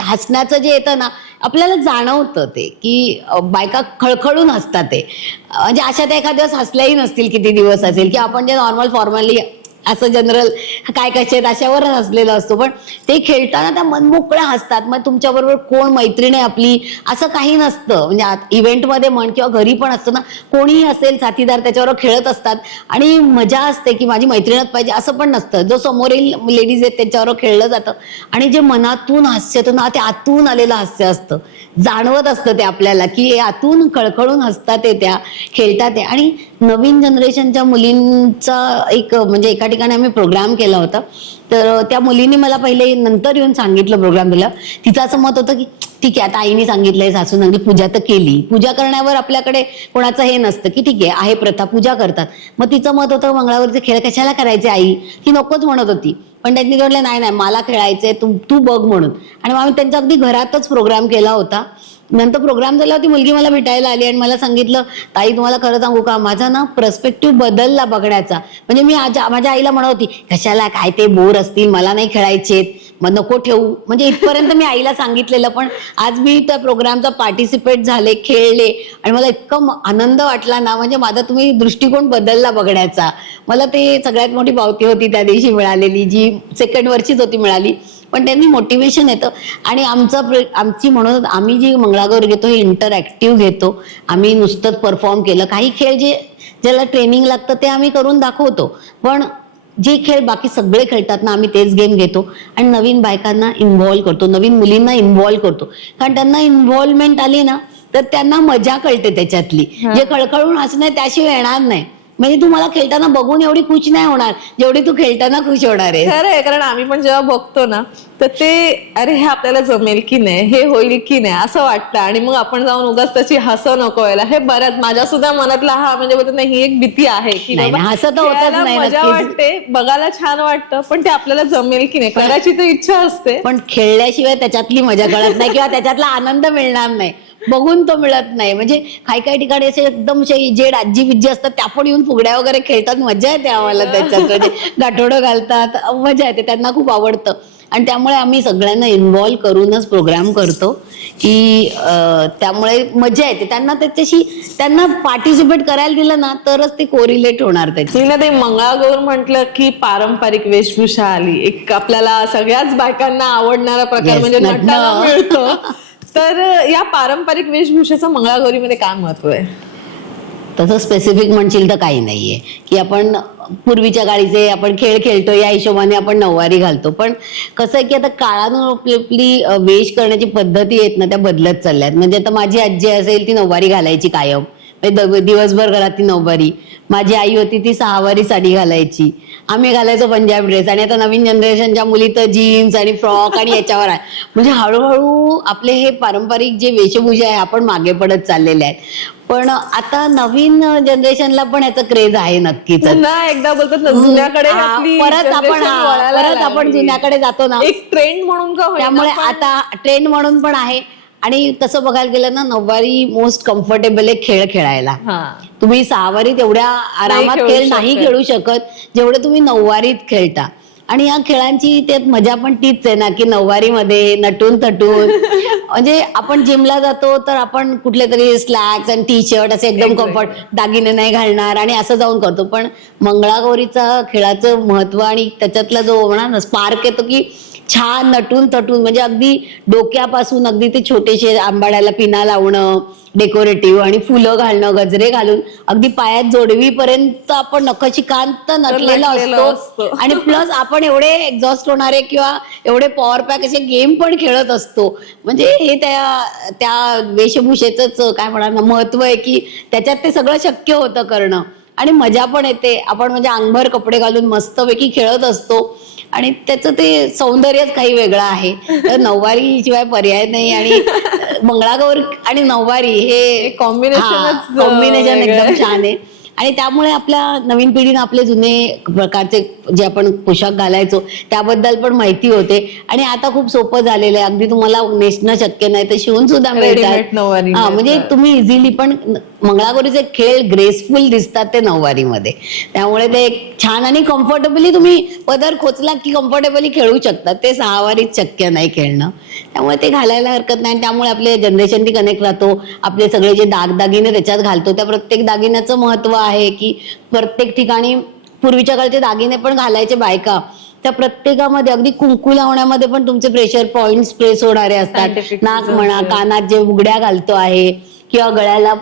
हसण्याचं जे येतं ना, आपल्याला जाणवतं ते की बायका खळखळून हसतात ते. म्हणजे अशा त्या एखाद्या दिवस हसल्याही नसतील, किती दिवस असेल, की आपण जे नॉर्मल फॉर्मली असं जनरल काय कसे आहेत अशावरच हसलेलं असतो, पण ते खेळताना त्या मनमोकळ्या हसतात. मग तुमच्याबरोबर कोण मैत्रीण आहे आपली असं काही नसतं. म्हणजे इव्हेंटमध्ये म्हण किंवा घरी पण असतं ना, कोणीही असेल साथीदार त्याच्याबरोबर खेळत असतात आणि मजा असते की माझी मैत्रीणच पाहिजे असं पण नसतं. जो समोरील लेडीज आहेत त्यांच्याबरोबर खेळलं जातं आणि जे मनातून हास्य येतं ना, ते आतून आलेलं हास्य असतं, जाणवत असतं ते आपल्याला की हे आतून खळखळून हसतात ते, त्या खेळतात ते. आणि नवीन जनरेशनच्या मुलींचा एक म्हणजे एका ठिकाणी आम्ही प्रोग्राम केला होता, तर त्या मुलीने मला पहिले नंतर येऊन सांगितलं प्रोग्राम दिला, तिचं असं मत होतं की ठीक आहे आता आईने सांगितलंय, सासू सांगितली, पूजा तर केली, पूजा करण्यावर आपल्याकडे कोणाचं हे नसतं की ठीक आहे प्रथा, पूजा करतात. मग तिचं मत होतं मंगळागौरीचे खेळ कशाला करायचे आई, ती नकोच म्हणत होती. पण त्यांनी म्हटलं नाही नाही मला खेळायचंय, तू बघ म्हणून. आणि मग आम्ही त्यांच्या अगदी घरातच प्रोग्राम केला होता. नंतर प्रोग्राम झाला, ती मुलगी मला भेटायला आली आणि मला सांगितलं, ताई तुम्हाला खरं सांगू का, माझा ना पर्स्पेक्टिव्ह बदलला बघण्याचा. म्हणजे मी माझ्या आईला म्हणत होती कशाला काय ते बोर असतील, मला नाही खेळायचे, मग नको ठेवू, म्हणजे इथपर्यंत मी आईला सांगितलेलं. पण आज मी त्या प्रोग्रामचा पार्टिसिपेट झाले, खेळले आणि मला इतका आनंद वाटला ना, म्हणजे माझा तुम्ही दृष्टिकोन बदलला बघण्याचा. मला ते सगळ्यात मोठी पावती होती त्या दिवशी मिळालेली, जी सेकंड वरचीच होती मिळाली, पण त्यांनी मोटिवेशन येतं. आणि आमची म्हणून आम्ही जी मंगळागौर घेतो हे इंटरॅक्टिव्ह घेतो. आम्ही नुसतंच परफॉर्म केलं, काही खेळ ज्याला ट्रेनिंग लागतं ते आम्ही करून दाखवतो, पण जे खेळ बाकी सगळे खेळतात ना आम्ही तेच गेम घेतो आणि नवीन बायकांना इन्व्हॉल्व करतो, नवीन मुलींना इन्व्हॉल्व करतो. कारण त्यांना इन्व्हॉल्वमेंट आली ना तर त्यांना मजा कळते त्याच्यातली, जे खळखळून हसणं त्याशिवाय येणार नाही. म्हणजे तू मला खेळताना बघून एवढी खुश नाही होणार जेवढी तू खेळताना खुश होणार आहे. खरं आहे, कारण आम्ही पण जेव्हा बघतो ना तर ते अरे हे आपल्याला जमेल की नाही, हे होईल की नाही असं वाटतं. आणि मग आपण जाऊन उगाच त्याची हसं नको व्हायला. हे बऱ्याच माझ्या सुद्धा मनातला हा म्हणजे बोलतो नाही ही एक भीती आहे की नाही, बाबा हसं तर होतच खेळायला नाही, मजा नक्कीच. वाटते, बघायला छान वाटतं, पण ते आपल्याला जमेल की नाही करायची तर इच्छा असते. पण खेळल्याशिवाय त्याच्यातली मजा कळत नाही किंवा त्याच्यातला आनंद मिळणार नाही, बघून तो मिळत नाही. म्हणजे काही ठिकाणी असे एकदम जे आजी बिज्जी असतात त्या पण येऊन फुगड्या वगैरे खेळतात, मजा येते आम्हाला त्याच्यात. म्हणजे गाठोडं घालतात, मजा येते, त्यांना खूप आवडतं. आणि त्यामुळे आम्ही सगळ्यांना इन्व्हॉल्व करूनच प्रोग्राम करतो की त्यामुळे मजा येते. त्यांना पार्टिसिपेट करायला दिलं ना तरच ते कोरिलेट होणार त्याची. मी ना ते मंगळागौर म्हटलं की पारंपरिक वेशभूषा आली, एक आपल्याला सगळ्याच बायकांना आवडणारा प्रकार Yes, म्हणजे नटणं. नटायला मिळतं. तर या पारंपरिक वेशभूषेचं मंगळागौरीमध्ये काय महत्व आहे? तसं स्पेसिफिक म्हणशील तर काही नाहीये की आपण पूर्वीच्या काळीचे आपण खेळ खेळतो या हिशोबाने आपण नऊवारी घालतो. पण कसं आहे की आता काळानं आपली वेश करण्याची पद्धती आहेत ना त्या बदलत चालल्यात. म्हणजे आता माझी आजी असेल ती नऊवारी घालायची कायम, म्हणजे दिवसभर घरात ती नऊवारी. माझी आई होती ती सहावारी साडी घालायची, आम्ही घालायचो पंजाबी ड्रेस. आणि आता नवीन जनरेशनच्या मुली तर जीन्स आणि फ्रॉक आणि याच्यावर आहे. म्हणजे हळूहळू आपले हे पारंपरिक जे वेशभूषा आहे आपण मागे पडत चाललेले आहेत. पण आता नवीन जनरेशनला पण याचा क्रेज आहे नक्कीच. पुन्हा एकदा बोलतात ना जुन्याकडे आपली परत generation वळायला आपण लागली. जुन्याकडे जातो ना, एक ट्रेंड म्हणून का होईना, त्यामुळे पण आता ट्रेंड म्हणून पण आहे. आणि तसं बघायला गेलं ना नऊवारी मोस्ट कम्फर्टेबल आहे खेळ खेळायला. हा तुम्ही सहावारीत एवढ्या आरामात खेळू खेळ नाही शकत. खेळू शकत जेवढे तुम्ही नऊवारीत खेळता. आणि या खेळांची त्यात मजा पण तीच आहे ना की नऊवारीमध्ये नटून थटून म्हणजे आपण जिमला जातो तर आपण कुठले तरी स्लॅक्स आणि टी शर्ट असे एकदम कम्फर्ट, दागिने नाही घालणार आणि असं जाऊन करतो. पण मंगळागौरीचा खेळाचं महत्व आणि त्याच्यातला जो म्हणा ना स्पार्क येतो की छान नटून थटून, म्हणजे अगदी डोक्यापासून अगदी ते छोटेसे आंबाड्याला पिना लावणं डेकोरेटिव्ह आणि फुलं घालणं, गजरे घालून अगदी पायात जोडवीपर्यंत आपण नखशिकांत नटलेला असतो. आणि प्लस आपण एवढे एक्झॉस्ट होणारे किंवा एवढे पॉवर पॅक असे गेम पण खेळत असतो. म्हणजे हे त्या वेशभूषेच काय म्हणा ना महत्व आहे की त्याच्यात ते सगळं शक्य होतं करणं आणि मजा पण येते. आपण म्हणजे अंगभर कपडे घालून मस्तपैकी खेळत असतो आणि त्याचं ते सौंदर्यच काही वेगळं आहे. तर नऊवारी शिवाय पर्याय नाही. आणि मंगळागौर आणि नऊवारी हे कॉम्बिनेशन कॉम्बिनेशन एकदम छान आहे. आणि त्यामुळे आपल्या नवीन पिढीनं आपले जुने प्रकारचे जे आपण पोशाख घालायचो त्याबद्दल पण माहिती होते. आणि आता खूप सोपं झालेलं आहे, अगदी तुम्हाला नेसणं शक्य नाही तर शिवून सुद्धा Readymade मिळतात. नऊवारी हा, म्हणजे मिळतात. तुम्ही इझिली पण मंगळागौरीचे खेळ ग्रेसफुल दिसतात ते नऊवारीमध्ये. त्यामुळे ते एक छान आणि कम्फर्टेबली तुम्ही पदर खोचला की कम्फर्टेबली खेळू शकतात. ते सहावारीत शक्य नाही खेळणं, त्यामुळे ते घालायला हरकत नाही. त्यामुळे आपल्या जनरेशनशी कनेक्ट राहतो. आपले सगळे जे दागदागिने त्याच्यात घालतो त्या प्रत्येक दागिन्याचं महत्व आहे की प्रत्येक ठिकाणी पूर्वीच्या काळचे दागिने पण घालायचे बायका, त्या प्रत्येकामध्ये अगदी कुंकू लावण्यामध्ये पण तुमचे प्रेशर पॉइंट्स प्रेस होणारे असतात. Scientific नाक reasons म्हणा, आहे. कानात जे उघड्या घालतो आहे किंवा गळ्याला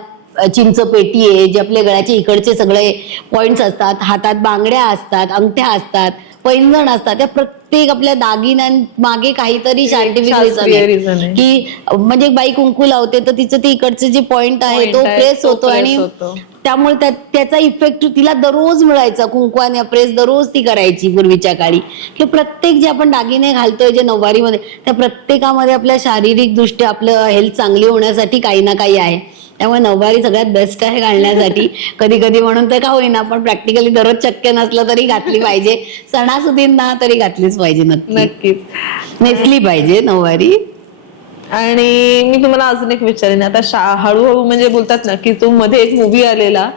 चिंच पेटी आहे, जे आपल्या गळ्याचे इकडचे सगळे पॉइंट्स असतात, हातात बांगड्या असतात, अंगठ्या असतात, पैंजण असतात, त्या प्रत्येक आपल्या दागिन्यांमागे काहीतरी सायंटिफिक शास्त्रीय रिझन reason आहे आहे. की म्हणजे बाई कुंकू लावते तर तिचं ते इकडचं जे पॉइंट आहे Point तो आहे, प्रेस तो होतो press आणि होतो. त्यामुळे त्याचा इफेक्ट तिला दररोज मिळायचा. कुंकवाने प्रेस दररोज ती करायची पूर्वीच्या काळी. की प्रत्येक जे आपण दागिने घालतोय जे नऊवारीमध्ये त्या प्रत्येकामध्ये आपल्या शारीरिक दृष्ट्या आपलं हेल्थ चांगली होण्यासाठी काही ना काही आहे. त्यामुळे नऊवारी सगळ्यात बेस्ट आहे घालण्यासाठी. कधी कधी म्हणून तर का होईना पण प्रॅक्टिकली दररोज शक्य नसलं तरी घातली पाहिजे. सणासुदींना तरी घातलीच पाहिजे, नक्की नक्कीच. नेसली पाहिजे नऊवारी. आणि मी तुम्हाला अजून एक विचारेन, आता हळूहळू म्हणजे बोलतात ना की तो मध्ये एक मूवी आलेला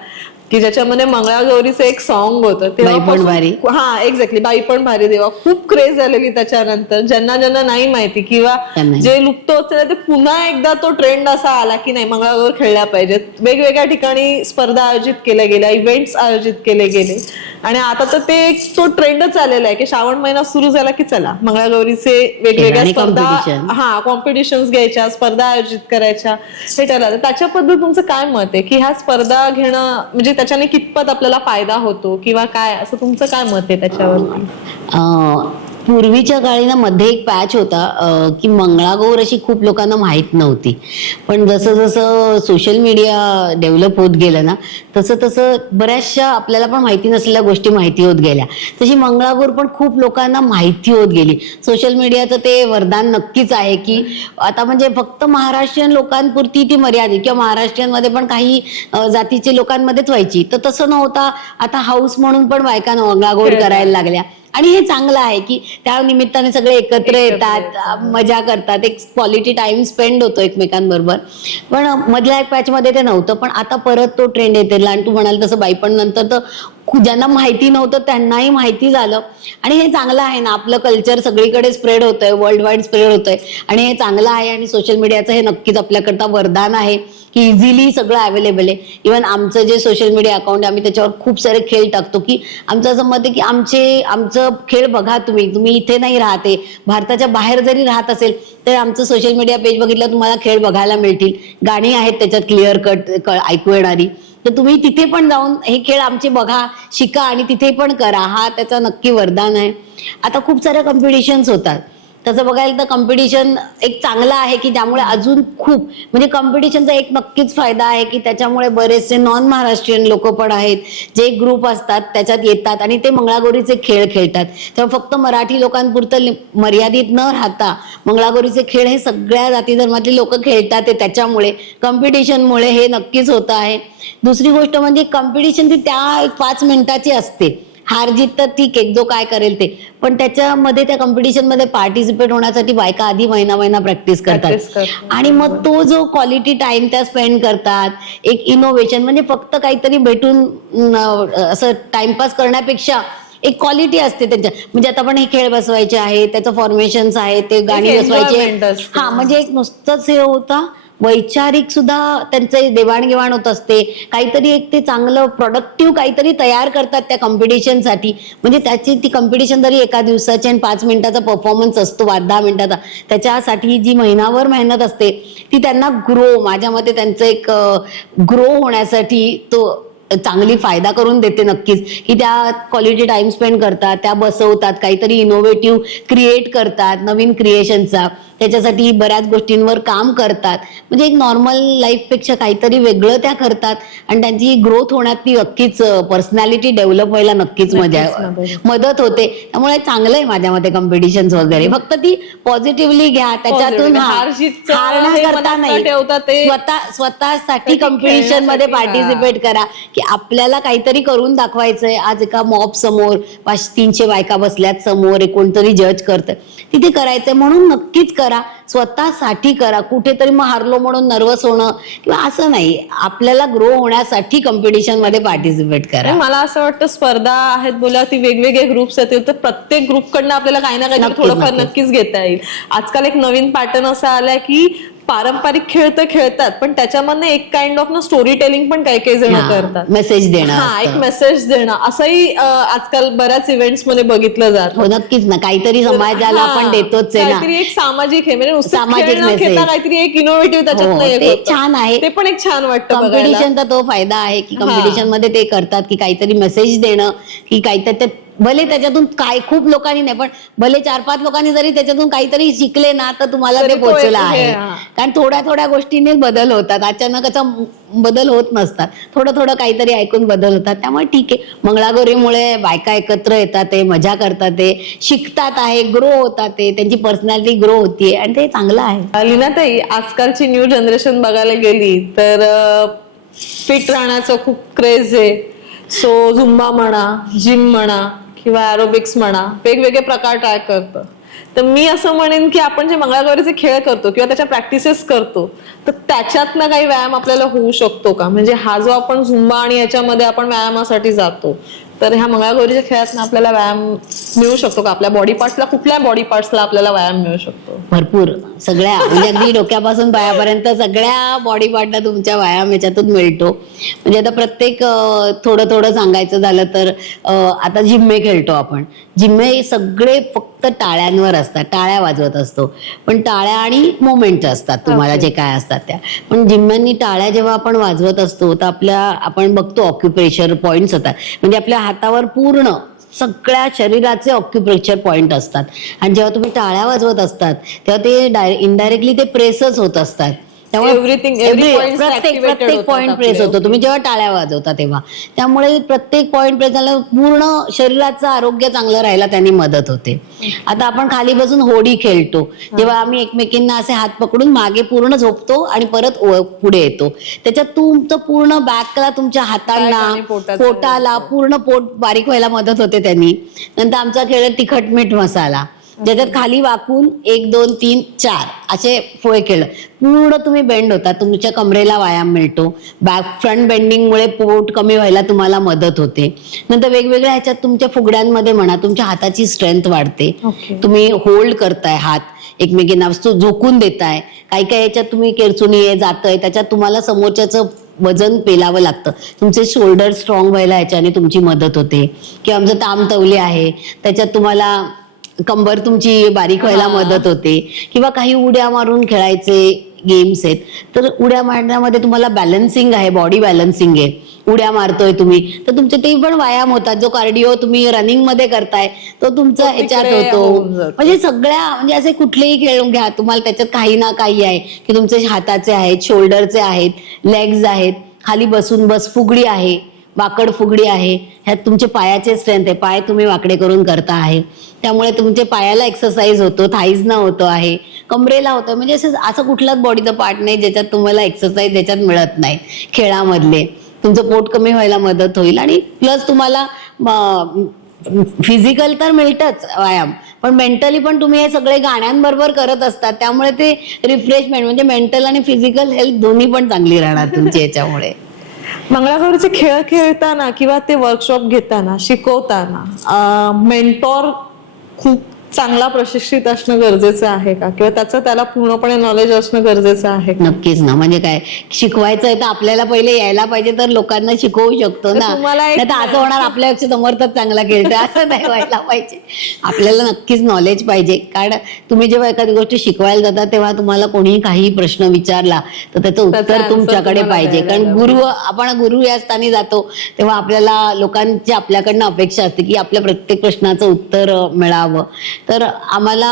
की ज्याच्यामध्ये मंगळागौरीचं एक सॉन्ग होतं, बाई पण भारी. हा एक्झॅक्टली, बाई पण भारी देवा, खूप क्रेज झालेली त्याच्यानंतर. ज्यांना ज्यांना नाही माहिती किंवा त्यांना. जे लुप्त होत चाललंय, ते पुन्हा एकदा तो ट्रेंड असा आला की नाही मंगळागौर खेळल्या पाहिजेत. वेगवेगळ्या ठिकाणी स्पर्धा आयोजित केल्या गेल्या, इव्हेंट्स आयोजित केले गेले आणि आता तर ते तो ट्रेंडच आलेला आहे की श्रावण महिना सुरू झाला की चला मंगळागौरीचे वेगवेगळ्या आणि स्पर्धा, competition. हा कॉम्पिटिशन्स घ्यायच्या, स्पर्धा आयोजित करायच्या, हे ठरलं. त्याच्याबद्दल तुमचं काय मत आहे की ह्या स्पर्धा घेणं म्हणजे त्याच्याने कितपत आपल्याला फायदा होतो किंवा काय, असं तुमचं काय मत आहे त्याच्यावरती? पूर्वीच्या काळी ना मध्ये एक पॅच होता की मंगळागौर अशी खूप लोकांना माहीत नव्हती. पण जसं जसं सोशल मीडिया डेव्हलप होत गेलं ना तसं तसं बऱ्याचशा आपल्याला पण माहिती नसलेल्या गोष्टी माहिती होत गेल्या. तशी मंगळागौर पण खूप लोकांना माहिती होत गेली. सोशल मीडियाचं ते वरदान नक्कीच आहे की आता म्हणजे फक्त महाराष्ट्रीयन लोकांपुरती ती मर्यादित किंवा महाराष्ट्रीयनमध्ये पण काही जातीचे लोकांमध्येच व्हायची, तर तसं नव्हता. आता हाऊस म्हणून पण बायका मंगळागौर करायला लागल्या आणि हे चांगलं आहे की त्या निमित्ताने सगळे एकत्र येतात, मजा करतात, एक क्वालिटी टाइम स्पेंड होतो एकमेकांबरोबर. पण मधल्या एक पॅच मध्ये ते नव्हतं, पण आता परत तो ट्रेंड येते. आणि तू म्हणाल तसं बाई पण नंतर तर ज्यांना माहिती नव्हतं त्यांनाही माहिती झालं आणि हे चांगलं आहे ना. आपलं कल्चर सगळीकडे स्प्रेड होतंय, वर्ल्ड वाईड स्प्रेड होतंय आणि हे चांगलं आहे. आणि सोशल मीडियाचं हे नक्कीच आपल्याकरता वरदान आहे की इझिली सगळं अवेलेबल आहे. इव्हन आमचं जे सोशल मीडिया अकाउंट आहे आम्ही त्याच्यावर खूप सारे खेळ टाकतो की आमचं असं मत आहे की आमचं खेळ बघा, तुम्ही इथे नाही राहते, भारताच्या बाहेर जरी राहत असेल तर आमचं सोशल मीडिया पेज बघितलं तुम्हाला खेळ बघायला मिळतील. गाणी आहेत त्याच्यात क्लिअर कट ऐकू येणारी, तर तुम्ही तिथे पण जाऊन हे खेळ आमचे बघा, शिका आणि तिथे पण करा. हा त्याचा नक्की वरदान आहे. आता खूप साऱ्या कॉम्पिटिशन्स होतात. तसं बघायला तर कॉम्पिटिशन एक चांगलं आहे की त्यामुळे अजून खूप म्हणजे कॉम्पिटिशनचा एक नक्कीच फायदा आहे की त्याच्यामुळे बरेचसे नॉन महाराष्ट्रीयन लोक पण आहेत जे ग्रुप असतात त्याच्यात येतात आणि ते मंगळागौरीचे खेळ खेळतात. तेव्हा फक्त मराठी लोकांपुरतं मर्यादित न राहता मंगळागौरीचे खेळ हे सगळ्या जाती धर्मातले लोक खेळतात. ते त्याच्यामुळे कॉम्पिटिशनमुळे हे नक्कीच होत आहे. दुसरी गोष्ट म्हणजे कॉम्पिटिशन ती त्या 5 मिनिटाची असते. हार जीत तर ठीक आहे, जो काय करेल ते, पण त्याच्यामध्ये त्या कॉम्पिटिशन मध्ये पार्टिसिपेट होण्यासाठी बायका आधी महिना प्रॅक्टिस करतात आणि मग तो जो क्वालिटी टाइम त्या स्पेंड करतात, एक इनोव्हेशन म्हणजे फक्त काहीतरी भेटून असं टाइमपास करण्यापेक्षा एक क्वालिटी असते त्यांच्या. म्हणजे आता पण हे खेळ बसवायचे आहे, त्याचं फॉर्मेशन्स आहे, ते गाणी बसवायचे, हा म्हणजे एक नुसतंच हे होता. वैचारिक सुद्धा त्यांचे देवाणघेवाण होत असते. काहीतरी एक ते चांगलं प्रोडक्टिव्ह काहीतरी तयार करतात त्या कॉम्पिटिशनसाठी. म्हणजे त्याची ती कॉम्पिटिशन जरी एका दिवसाची आणि 5 मिनिटाचा परफॉर्मन्स असतो 5-10 मिनिटाचा, त्याच्यासाठी जी महिनाभर मेहनत असते ती त्यांना माझ्या मते त्यांचं एक ग्रो होण्यासाठी तो चांगली फायदा करून देते नक्कीच. की त्या क्वालिटी टाइम स्पेंड करतात, त्या बसवतात, काहीतरी इनोव्हेटिव्ह क्रिएट करतात, नवीन क्रिएशनचा, त्याच्यासाठी बऱ्याच गोष्टींवर काम करतात. म्हणजे एक नॉर्मल लाईफपेक्षा काहीतरी वेगळं त्या करतात आणि त्यांची ग्रोथ होण्यात ती नक्कीच पर्सनॅलिटी डेव्हलप व्हायला नक्कीच मदत होते. त्यामुळे चांगलं आहे माझ्या मते कॉम्पिटिशन वगैरे. फक्त ती पॉझिटिव्हली घ्या, त्याच्यातून हार करता नाही, स्वतःसाठी कॉम्पिटिशन मध्ये पार्टिसिपेट करा की आपल्याला काहीतरी करून दाखवायचंय. आज एका मॉब समोर 500-300 बायका बसल्यात समोर, कोणतरी जज करतं, तिथे करायचंय म्हणून नक्कीच करा. स्वतःसाठी करा. कुठेतरी मग हारलो म्हणून नर्वस होणं किंवा असं नाही. आपल्याला ग्रो होण्यासाठी कॉम्पिटिशन मध्ये पार्टिसिपेट करा. मला असं वाटतं स्पर्धा आहेत बोला, ती वेगवेगळे ग्रुप्स येतील, तर प्रत्येक ग्रुपकडनं आपल्याला काही ना काही थोडंफार नक्कीच घेता येईल. आजकाल एक नवीन पॅटर्न असा आलाय की पारंपरिक खेळ तर खेळतात, पण त्याच्यामधनं एक काइंड ऑफ ना स्टोरी टेलिंग पण काही काही जण करतात. मेसेज देणं, हा, एक मेसेज देणं असंही आजकाल बऱ्याच इव्हेंट्स मध्ये बघितलं जातं. हो नक्कीच ना. काहीतरी समाजाला आपण देतोच आहे ना. काहीतरी एक सामाजिक हे म्हणजे सामाजिक message. काहीतरी एक इनोव्हेटिव्ह त्याच्यात ते छान आहे. ते पण एक छान वाटतं. कॉम्पिटिशनचा तो फायदा आहे की कॉम्पिटिशन मध्ये ते करतात की काहीतरी मेसेज देणं, की काहीतरी भले त्याच्यातून काय खूप लोकांनी नाही, पण भले 4-5 लोकांनी जरी त्याच्यातून काहीतरी शिकले ना, तर तुम्हाला ते पोहोचलं आहे. कारण थोड्या थोड्या गोष्टीने बदल होतात. अचानकचा बदल होत नसतात. थोडं थोडं काहीतरी ऐकून बदल होतात. त्यामुळे ठीक आहे. मंगळागौरीमुळे बायका एकत्र येतात, ते मजा करतात, ते शिकतात आहे, ग्रो होतात, ते त्यांची पर्सनॅलिटी ग्रो होतीये आणि ते चांगलं आहे. लीनाताई, आजकालची न्यू जनरेशन बघायला गेली तर फिट राहण्याचं खूप क्रेज आहे. सो झुंबा म्हणा, जिम म्हणा किंवा एरोबिक्स म्हणा, वेगवेगळे प्रकार ट्राय करतं. तर मी असं म्हणेन की आपण जे मंगळागौरीचे खेळ करतो किंवा त्याच्या प्रॅक्टिसेस करतो, तर त्याच्यातनं काही व्यायाम आपल्याला होऊ शकतो का? म्हणजे हा जो आपण झुंबा आणि याच्यामध्ये आपण व्यायामासाठी जातो, तर ह्या मंगळागौरीच्या खेळातनं आपल्याला व्यायाम मिळू शकतो का? आपल्या बॉडी पार्ट्सला, कुठल्या बॉडी पार्ट्सला आपल्याला व्यायाम मिळू शकतो? भरपूर, सगळ्या म्हणजे अगदी डोक्यापासून पायापर्यंत सगळ्या बॉडी पार्टला तुमच्या व्यायाम याच्यातून मिळतो. म्हणजे आता प्रत्येक थोडं थोडं सांगायचं झालं तर आता जिम्मे खेळतो आपण. जिम्मे सगळे फक्त टाळ्यांवर असतात, टाळ्या वाजवत असतो. पण टाळ्या आणि मोमेंट असतात तुम्हाला जे काय असतात त्या. पण जिम्म्यांनी टाळ्या जेव्हा आपण वाजवत असतो तर आपण बघतो ऑक्युप्रेशर पॉइंट्स होतात. म्हणजे आपल्या हातावर पूर्ण सगळ्या शरीराचे ऑक्युप्रेशर पॉइंट असतात. आणि जेव्हा तुम्ही टाळ्या वाजवत असतात तेव्हा ते इनडायरेक्टली ते प्रेसच होत असतात. प्रत्येक पॉइंट प्रेस होतो तुम्ही जेव्हा टाळ्या वाजवता तेव्हा. त्यामुळे प्रत्येक पॉइंट प्रेस झाल्यावर पूर्ण शरीराचं आरोग्य चांगलं राहायला त्यांनी मदत होते. आता आपण खाली बसून होडी खेळतो, जेव्हा आम्ही एकमेकींना असे हात पकडून मागे पूर्ण झोपतो आणि परत पुढे येतो, त्याच्यात तुमचं पूर्ण बॅकला, तुमच्या हातांना, पोटाला पूर्ण पोट बारीक व्हायला मदत होते त्यांनी. नंतर आमचा खेळ तिखट मीठ मसाला, ज्याच्यात खाली वाकून 1 2 3 4 असे फोळे खेळ. पूर्ण तुम्ही बेंड होता, तुमच्या कमरेला व्यायाम मिळतो. बॅक फ्रंट बेंडिंगमुळे पोट कमी व्हायला तुम्हाला मदत होते. नंतर वेगवेगळ्या ह्याच्यात तुमच्या फुगड्यांमध्ये म्हणा तुमच्या हाताची स्ट्रेंथ वाढते. तुम्ही होल्ड करताय हात एकमेकींना, झोकून देताय. काही काही याच्यात तुम्ही केरचुनी जातंय, त्याच्यात तुम्हाला समोरच्याचं वजन पेलावं लागतं. तुमचे शोल्डर स्ट्रॉंग व्हायला ह्याच्याने तुमची मदत होते. किंवा आमचं तामतवले आहे, त्याच्यात तुम्हाला कंबर तुमची बारीक व्हायला मदत होते. किंवा काही उड्या मारून खेळायचे गेम्स आहेत, तर उड्या मारण्यामध्ये तुम्हाला बॅलन्सिंग आहे, बॉडी बॅलन्सिंग आहे. उड्या मारतोय तुम्ही तर तुमचे ते पण व्यायाम होतात. जो कार्डिओ तुम्ही रनिंग मध्ये करताय तो तुमचा ह्याच्यात होतो. म्हणजे सगळ्या म्हणजे असे कुठलेही खेळ घ्या, तुम्हाला त्याच्यात काही ना काही आहे की तुमचे हाताचे आहेत, शोल्डरचे आहेत, लेग्स आहेत, खाली बसून बस फुगडी आहे, वाकड फुगडी आहे, ह्यात तुमचे पायाचे स्ट्रेंथ आहे, पाय तुम्ही वाकडे करून करता आहे. त्यामुळे तुमच्या पायाला एक्सरसाइज होतो, थाईजना होतो आहे, कमरेला होतं. म्हणजे असं कुठलाच बॉडीचं पार्ट नाही ज्याच्यात तुम्हाला एक्सरसाइज त्याच्यात मिळत नाही. खेळामधले तुमचं पोट कमी व्हायला मदत होईल. आणि प्लस तुम्हाला फिजिकल तर मिळतच व्यायाम, पण मेंटली पण तुम्ही हे सगळे गाण्यांबरोबर करत असतात. त्यामुळे ते रिफ्रेशमेंट म्हणजे मेंटल आणि फिजिकल हेल्थ दोन्ही पण चांगली राहणार तुमची याच्यामुळे. मंगळागौरीचे खेळ खेळताना किंवा ते वर्कशॉप घेताना, शिकवताना मेंटॉर खूप चांगला प्रशिक्षित असणं गरजेचं आहे का? किंवा त्याला पूर्णपणे नॉलेज असणं गरजेचं आहे का? नक्कीच ना. म्हणजे काय शिकवायचं आहे तर आपल्याला पहिले यायला पाहिजे, तर लोकांना शिकवू शकतो ना. नाही तर असं होणार आपल्यापेक्षा समर्थच चांगला खेळतोय असं नाही व्हायला पाहिजे. आपल्याला नक्कीच नॉलेज पाहिजे. कारण तुम्ही जेव्हा एखादी गोष्ट शिकवायला जाता तेव्हा तुम्हाला कोणीही काही प्रश्न विचारला तर त्याचं उत्तर तुमच्याकडे पाहिजे. कारण आपण गुरु या स्थानी जातो तेव्हा आपल्याला लोकांची आपल्याकडनं अपेक्षा असते की आपल्या प्रत्येक प्रश्नाचं उत्तर मिळावं. तर आम्हाला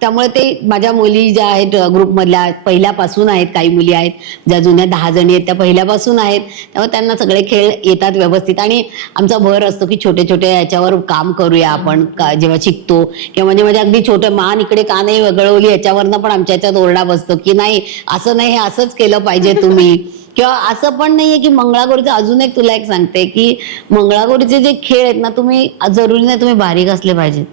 त्यामुळे ते माझ्या मुली ज्या आहेत ग्रुपमधल्या पहिल्यापासून आहेत, काही मुली आहेत ज्या जुन्या 10 जणी आहेत त्या पहिल्यापासून आहेत, त्यामुळे त्यांना सगळे खेळ येतात व्यवस्थित. आणि आमचा भर असतो की छोटे छोटे याच्यावर काम करूया आपण जेव्हा शिकतो. किंवा म्हणजे अगदी छोटं मान इकडे का नाही वगळवली याच्यावरनं पण आमच्या याच्यात ओरडा बसतो की नाही असं नाही, हे असंच केलं पाहिजे तुम्ही. किंवा असं पण नाहीये की मंगळागौरीचं, अजून एक तुला एक सांगते की मंगळागौरीचे जे खेळ आहेत ना, तुम्ही जरुरी नाही तुम्ही बारीक असले पाहिजेत.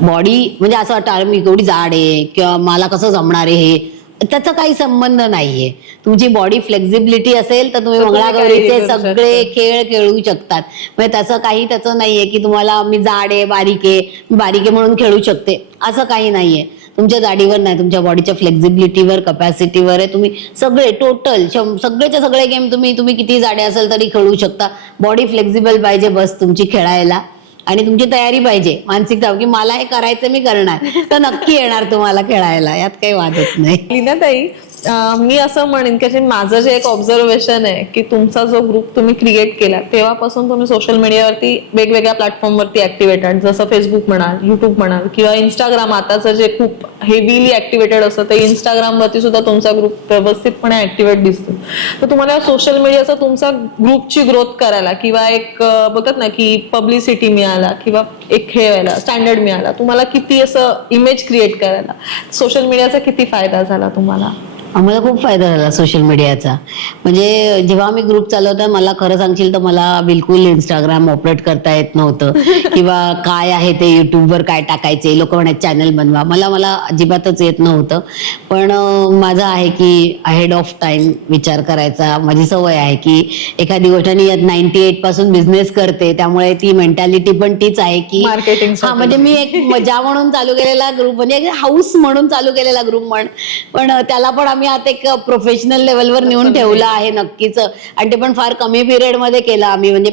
बॉडी म्हणजे असं वाटतं अरे मी एवढी जाड आहे किंवा मला कसं जमणार आहे, हे त्याचा काही संबंध नाहीये. तुमची बॉडी फ्लेक्झिबिलिटी असेल तर तुम्ही तर तुम्ही मंगळागौरीचे काहीही करू सगळे खेळ खेळू शकतात. म्हणजे त्याचं नाहीये की तुम्हाला मी जाड आहे, बारीक आहे म्हणून खेळू शकते, असं काही नाहीये. तुमच्या जाडीवर नाही, तुमच्या बॉडीच्या फ्लेक्झिबिलिटीवर, कपॅसिटीवर आहे. तुम्ही सगळे टोटल सगळेच्या सगळे गेम तुम्ही किती जाडे असेल तरी खेळू शकता. बॉडी फ्लेक्झिबल पाहिजे बस तुमची खेळायला, आणि तुमची तयारी पाहिजे मानसिकता की मला हे करायचं मी करणार, तर नक्की येणार तुम्हाला खेळायला, यात काही वादच नाही. लीनाताई, मी असं म्हणेन की माझं जे एक ऑब्झर्वेशन आहे की तुमचा जो ग्रुप तुम्ही क्रिएट केला तेव्हापासून तुम्ही सोशल मीडियावरती वेगवेगळ्या प्लॅटफॉर्मवरती ऍक्टिव्हेटेड, जसं फेसबुक म्हणाल, युट्यूब म्हणाल किंवा इंस्टाग्राम, आताचं जे खूप हेवीली ऍक्टिव्हेटेड असतं ते इंस्टाग्रामवरती सुद्धा तुमचा ग्रुप व्यवस्थितपणे ऍक्टिव्हेट दिसतो. तर तुम्हाला सोशल मीडियाचा तुमचा ग्रुपची ग्रोथ करायला किंवा एक बघत ना की पब्लिसिटी मिळाला किंवा एक हे व्हायला स्टँडर्ड मिळाला, तुम्हाला किती असं इमेज क्रिएट करायला सोशल मीडियाचा किती फायदा झाला तुम्हाला? आम्हाला खूप फायदा झाला सोशल मीडियाचा. म्हणजे जेव्हा आम्ही ग्रुप चालवता, मला खरं सांगशील तर मला बिलकुल इंस्टाग्राम ऑपरेट करता येत नव्हतं किंवा काय आहे ते युट्यूबवर काय टाकायचे, लोक म्हणायचे चॅनल बनवा, मला अजिबातच येत नव्हतं. पण माझं आहे की अहेड ऑफ टाइम विचार करायचा माझी सवय आहे की एखादी गोष्ट 98 पासून बिझनेस करते, त्यामुळे ती मेंटॅलिटी पण तीच आहे की मार्केटिंग. हा, म्हणजे मी एक मजा म्हणून चालू केलेला ग्रुप, म्हणजे एक हाऊस म्हणून चालू केलेला ग्रुप पण त्याला पण आम्ही आता एक प्रोफेशनल लेवलवर नेऊन ठेवलं आहे नक्कीच. आणि ते पण फार कमी पिरियड मध्ये केलं आम्ही. म्हणजे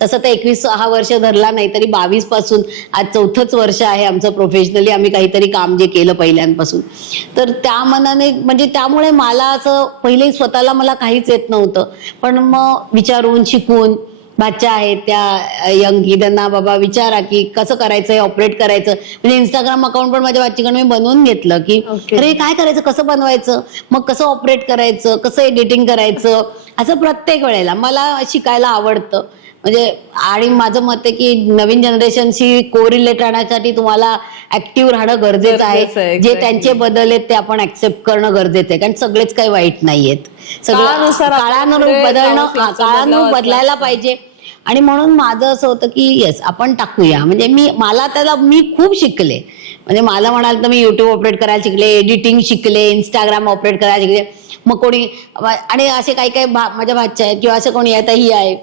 तसं तर 21 हा वर्ष धरला नाही तरी 22 पासून आज 4थंच वर्ष आहे आमचं प्रोफेशनली आम्ही काहीतरी काम जे केलं पहिल्यांपासून. तर त्या मनाने म्हणजे त्यामुळे मला असं पहिले स्वतःला मला काहीच येत नव्हतं, पण मग विचारून शिकून बाच्या आहेत त्या यंग की त्यांना बाबा विचारा की कसं करायचं, ऑपरेट करायचं. म्हणजे इंस्टाग्राम अकाउंट पण माझ्या बाच्चीकडे मी बनवून घेतलं की अरे काय करायचं, कसं बनवायचं, मग कसं ऑपरेट करायचं, कसं एडिटिंग करायचं, असं प्रत्येक वेळेला मला शिकायला आवडतं. म्हणजे आणि माझं मत आहे की नवीन जनरेशनशी कोरिलेट राहण्यासाठी तुम्हाला ऍक्टिव्ह राहणं गरजेचं आहे. जे त्यांचे बदल आहेत ते आपण ऍक्सेप्ट करणं गरजेचं आहे, कारण सगळेच काही वाईट नाहीयेत. सगळं काळानुरूप बदलायला पाहिजे. आणि म्हणून माझं असं होतं की येस आपण टाकूया. म्हणजे मी खूप शिकले. म्हणजे मला म्हणाल तर मी युट्यूब ऑपरेट करायला शिकले, एडिटिंग शिकले, इंस्टाग्राम ऑपरेट करायला शिकले. मग कोणी आणि असे काही काही माझ्या भाच्या आहेत किंवा असं कोणी आता ही आहे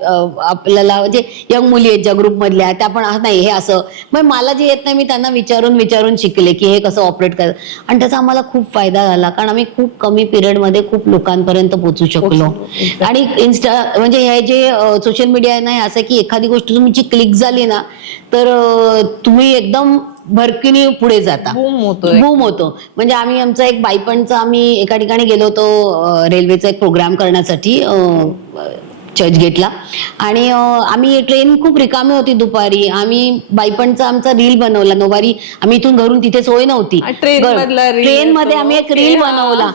आपल्याला म्हणजे यंग मुली आहेत ज्या ग्रुपमधल्या, त्या पण नाही हे असं. मग मला जे येत नाही मी त्यांना विचारून शिकले की हे कसं ऑपरेट करायचं. आणि त्याचा आम्हाला खूप फायदा झाला, कारण आम्ही खूप कमी पिरियडमध्ये खूप लोकांपर्यंत पोहोचू शकलो. आणि म्हणजे हे जे सोशल मीडिया आहे ना, असं की एखादी गोष्ट तुमची क्लिक झाली ना तर तुम्ही एकदम भरकीने पुढे जाता, बूम होतो. म्हणजे आम्ही आमचा एक बाईपणचा आम्ही एका ठिकाणी गेलो होतो रेल्वेचा एक प्रोग्राम करण्यासाठी चर्चगेटला. आणि आम्ही ट्रेन खूप रिकामी होती दुपारी, आम्ही बाईपणचा आमचा रील बनवला. नोवारी आम्ही इथून घरून तिथे सोय नव्हती, ट्रेन मध्ये आम्ही एक रील बनवला.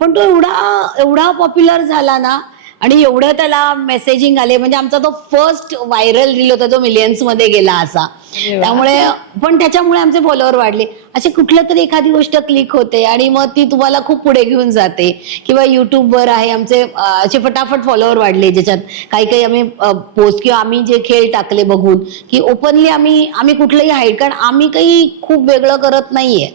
पण तो एवढा पॉप्युलर झाला ना आणि एवढं त्याला मेसेजिंग आले. म्हणजे आमचा तो फर्स्ट व्हायरल रील होता जो मिलियन्स मध्ये गेला असा. त्यामुळे पण त्याच्यामुळे आमचे फॉलोअर वाढले. असे कुठल्या तरी एखादी गोष्ट क्लिक होते आणि मग ती तुम्हाला खूप पुढे घेऊन जाते. किंवा युट्यूबवर आहे आमचे असे फटाफट फॉलोअर वाढले, ज्याच्यात काही आम्ही पोस्ट किंवा आम्ही जे खेळ टाकले बघून की ओपनली आम्ही कुठलंही हाईड, कारण आम्ही काही खूप वेगळं करत नाहीये.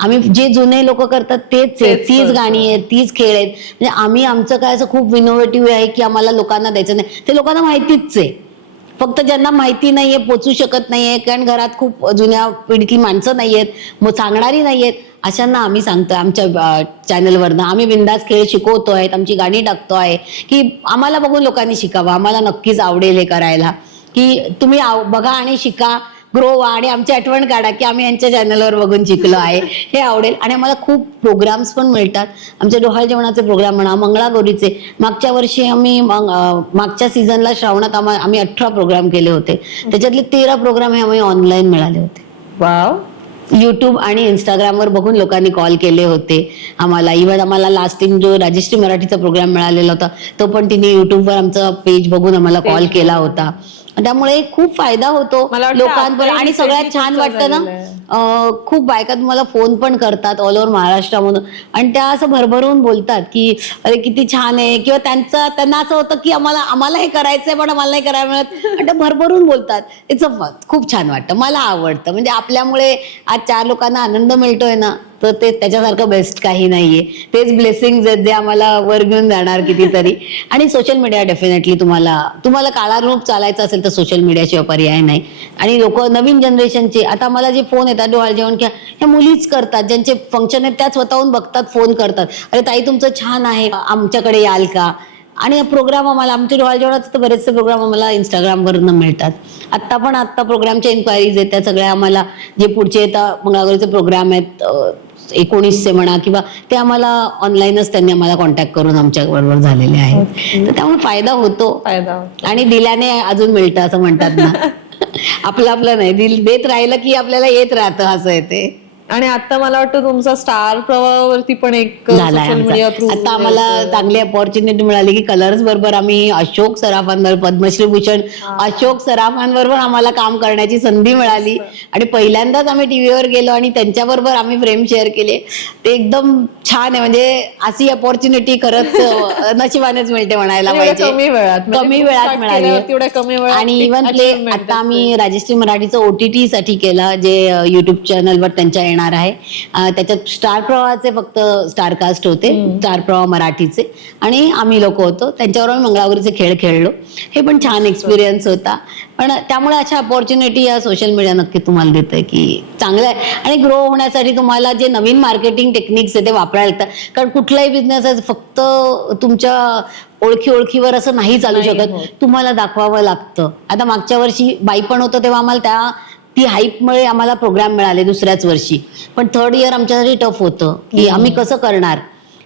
आम्ही जे जुने लोक करतात तेच आहे, तीच गाणी आहेत, तीच खेळ आहेत. म्हणजे आम्ही आमचं काय असं खूप इनोव्हेटिव्ह आहे की आम्हाला लोकांना द्यायचं नाही. ते लोकांना माहितीच आहे, फक्त ज्यांना माहिती नाहीये, पोचू शकत नाहीये, कारण घरात खूप जुन्या पिढीतली माणसं नाहीयेत, मग सांगणारी नाहीयेत, अशांना आम्ही सांगतोय आमच्या चॅनलवरनं. आम्ही बिंदास खेळ शिकवतोय, आमची गाणी टाकतोय की आम्हाला बघून लोकांनी शिकावं. आम्हाला नक्कीच आवडेल हे करायला की तुम्ही बघा आणि शिका, ग्रो व्हा आणि आमची आठवण काढा की आम्ही यांच्या चॅनलवर बघून शिकलो आहे, हे आवडेल. आणि आम्हाला खूप प्रोग्राम्स पण मिळतात. आमचे डोहाळ जेवणाचे प्रोग्राम म्हणा, मंगळागौरीचे. मागच्या वर्षी आम्ही मागच्या सीझनला श्रावणात आम्ही 18 प्रोग्राम केले होते. त्याच्यातले 13 प्रोग्राम हे आम्ही ऑनलाईन मिळाले होते. वाव. युट्यूब आणि इंस्टाग्रामवर बघून लोकांनी कॉल केले होते आम्हाला. इव्हन आम्हाला लास्ट टाइम जो राजश्री मराठीचा प्रोग्राम मिळालेला होता तो पण तिने युट्यूबवर आमचा पेज बघून आम्हाला कॉल केला होता. त्यामुळे खूप फायदा होतो मला वाटतं लोकांपर्यंत. आताही आणि सगळ्यात recently छान खूप वाटतं ना, झालेलं आहे. खूप बायका तुम्हाला फोन पण करतात ऑल ओव्हर महाराष्ट्रामधून आणि त्या असं भरभरून बोलतात की अरे किती छान आहे, किंवा त्यांना असं होतं की आम्हाला हे करायचंय पण आम्हाला नाही करायला मिळत, आणि त्या भरभरून बोलतात. खूप छान वाटतं, मला आवडतं. म्हणजे आपल्यामुळे आज 4 लोकांना आनंद मिळतोय ना, तर ते त्याच्यासारखं बेस्ट काही नाहीये. तेच ब्लेसिंग्स आहेत जे आम्हाला वर घेऊन जाणार कितीतरी. आणि सोशल मीडिया डेफिनेटली तुम्हाला काळानुरूप चालायचं असेल तर सोशल मीडियाशिवाय पर्याय नाही. आणि लोक नवीन जनरेशनचे आता मला जे फोन येतात डोहाळ जेवण किंवा ह्या मुलीच करतात, ज्यांचे फंक्शन आहेत त्या स्वतःहून बघतात, फोन करतात, अरे ताई तुमचं छान आहे, आमच्याकडे याल का. आणि प्रोग्राम आमचे डोहाळ जेवणाचे तर बरेचसे प्रोग्राम आम्हाला इंस्टाग्रामवरनं मिळतात. आत्ता प्रोग्रामच्या इन्क्वायरीज आहेत त्या सगळ्या आम्हाला, जे पुढचे मंगळागौरीचे प्रोग्राम आहेत 19चे म्हणा, किंवा ते आम्हाला ऑनलाईनच त्यांनी आम्हाला कॉन्टॅक्ट करून आमच्या बरोबर झालेले आहेत. तर त्यामुळे फायदा होतो. आणि दिल्याने अजून मिळतं असं म्हणतात ना. आपलं नाही, देत राहिलं की आपल्याला येत राहतं, असं आहे ते. आणि आता मला वाटतं तुमचा स्टार प्रवाहावरती पण एक झालाय सोशल मीडिया आमचा. थ्रू आता आम्हाला चांगली अपॉर्च्युनिटी मिळाली की कलर्स बरोबर आम्ही अशोक सराफांबरोबर, पद्मश्री भूषण अशोक सराफांबरोबर आम्हाला काम करण्याची संधी मिळाली. आणि पहिल्यांदाच आम्ही टीव्हीवर गेलो आणि त्यांच्याबरोबर आम्ही फ्रेम शेअर केले. ते एकदम छान आहे. म्हणजे अशी अपॉर्च्युनिटी खरंच नशिबानेच मिळते म्हणायला पाहिजे. कमी वेळात मिळाली. आणि इव्हन प्ले आता आम्ही राजश्री मराठीचं OTT साठी केलं, जे युट्यूब चॅनलवर त्यांच्या येणार आहे. त्याच्यात स्टार प्रवाहाचे फक्त स्टारकास्ट होते, स्टार प्रवाह मराठीचे, आणि आम्ही लोक होतो. त्यांच्यावर आम्ही मंगळागौरीचे खेळ खेळलो. हे पण छान एक्सपिरियन्स होता. पण त्यामुळे अशा अपॉर्च्युनिटी या सोशल मीडिया नक्की तुम्हाला देतंय की चांगलं आहे. आणि ग्रो होण्यासाठी तुम्हाला जे नवीन मार्केटिंग टेक्निक्स आहे ते वापरायला लागतात. कारण कुठलाही बिझनेस आहे फक्त तुमच्या ओळखीवर असं नाही चालू शकत, तुम्हाला दाखवावं लागतं. आता मागच्या वर्षी बाई पण होतं तेव्हा आम्हाला ती हाईपमुळे आम्हाला प्रोग्राम मिळाले दुसऱ्याच वर्षी. पण 3rd इयर आमच्यासाठी टफ होतं की आम्ही कसं करणार.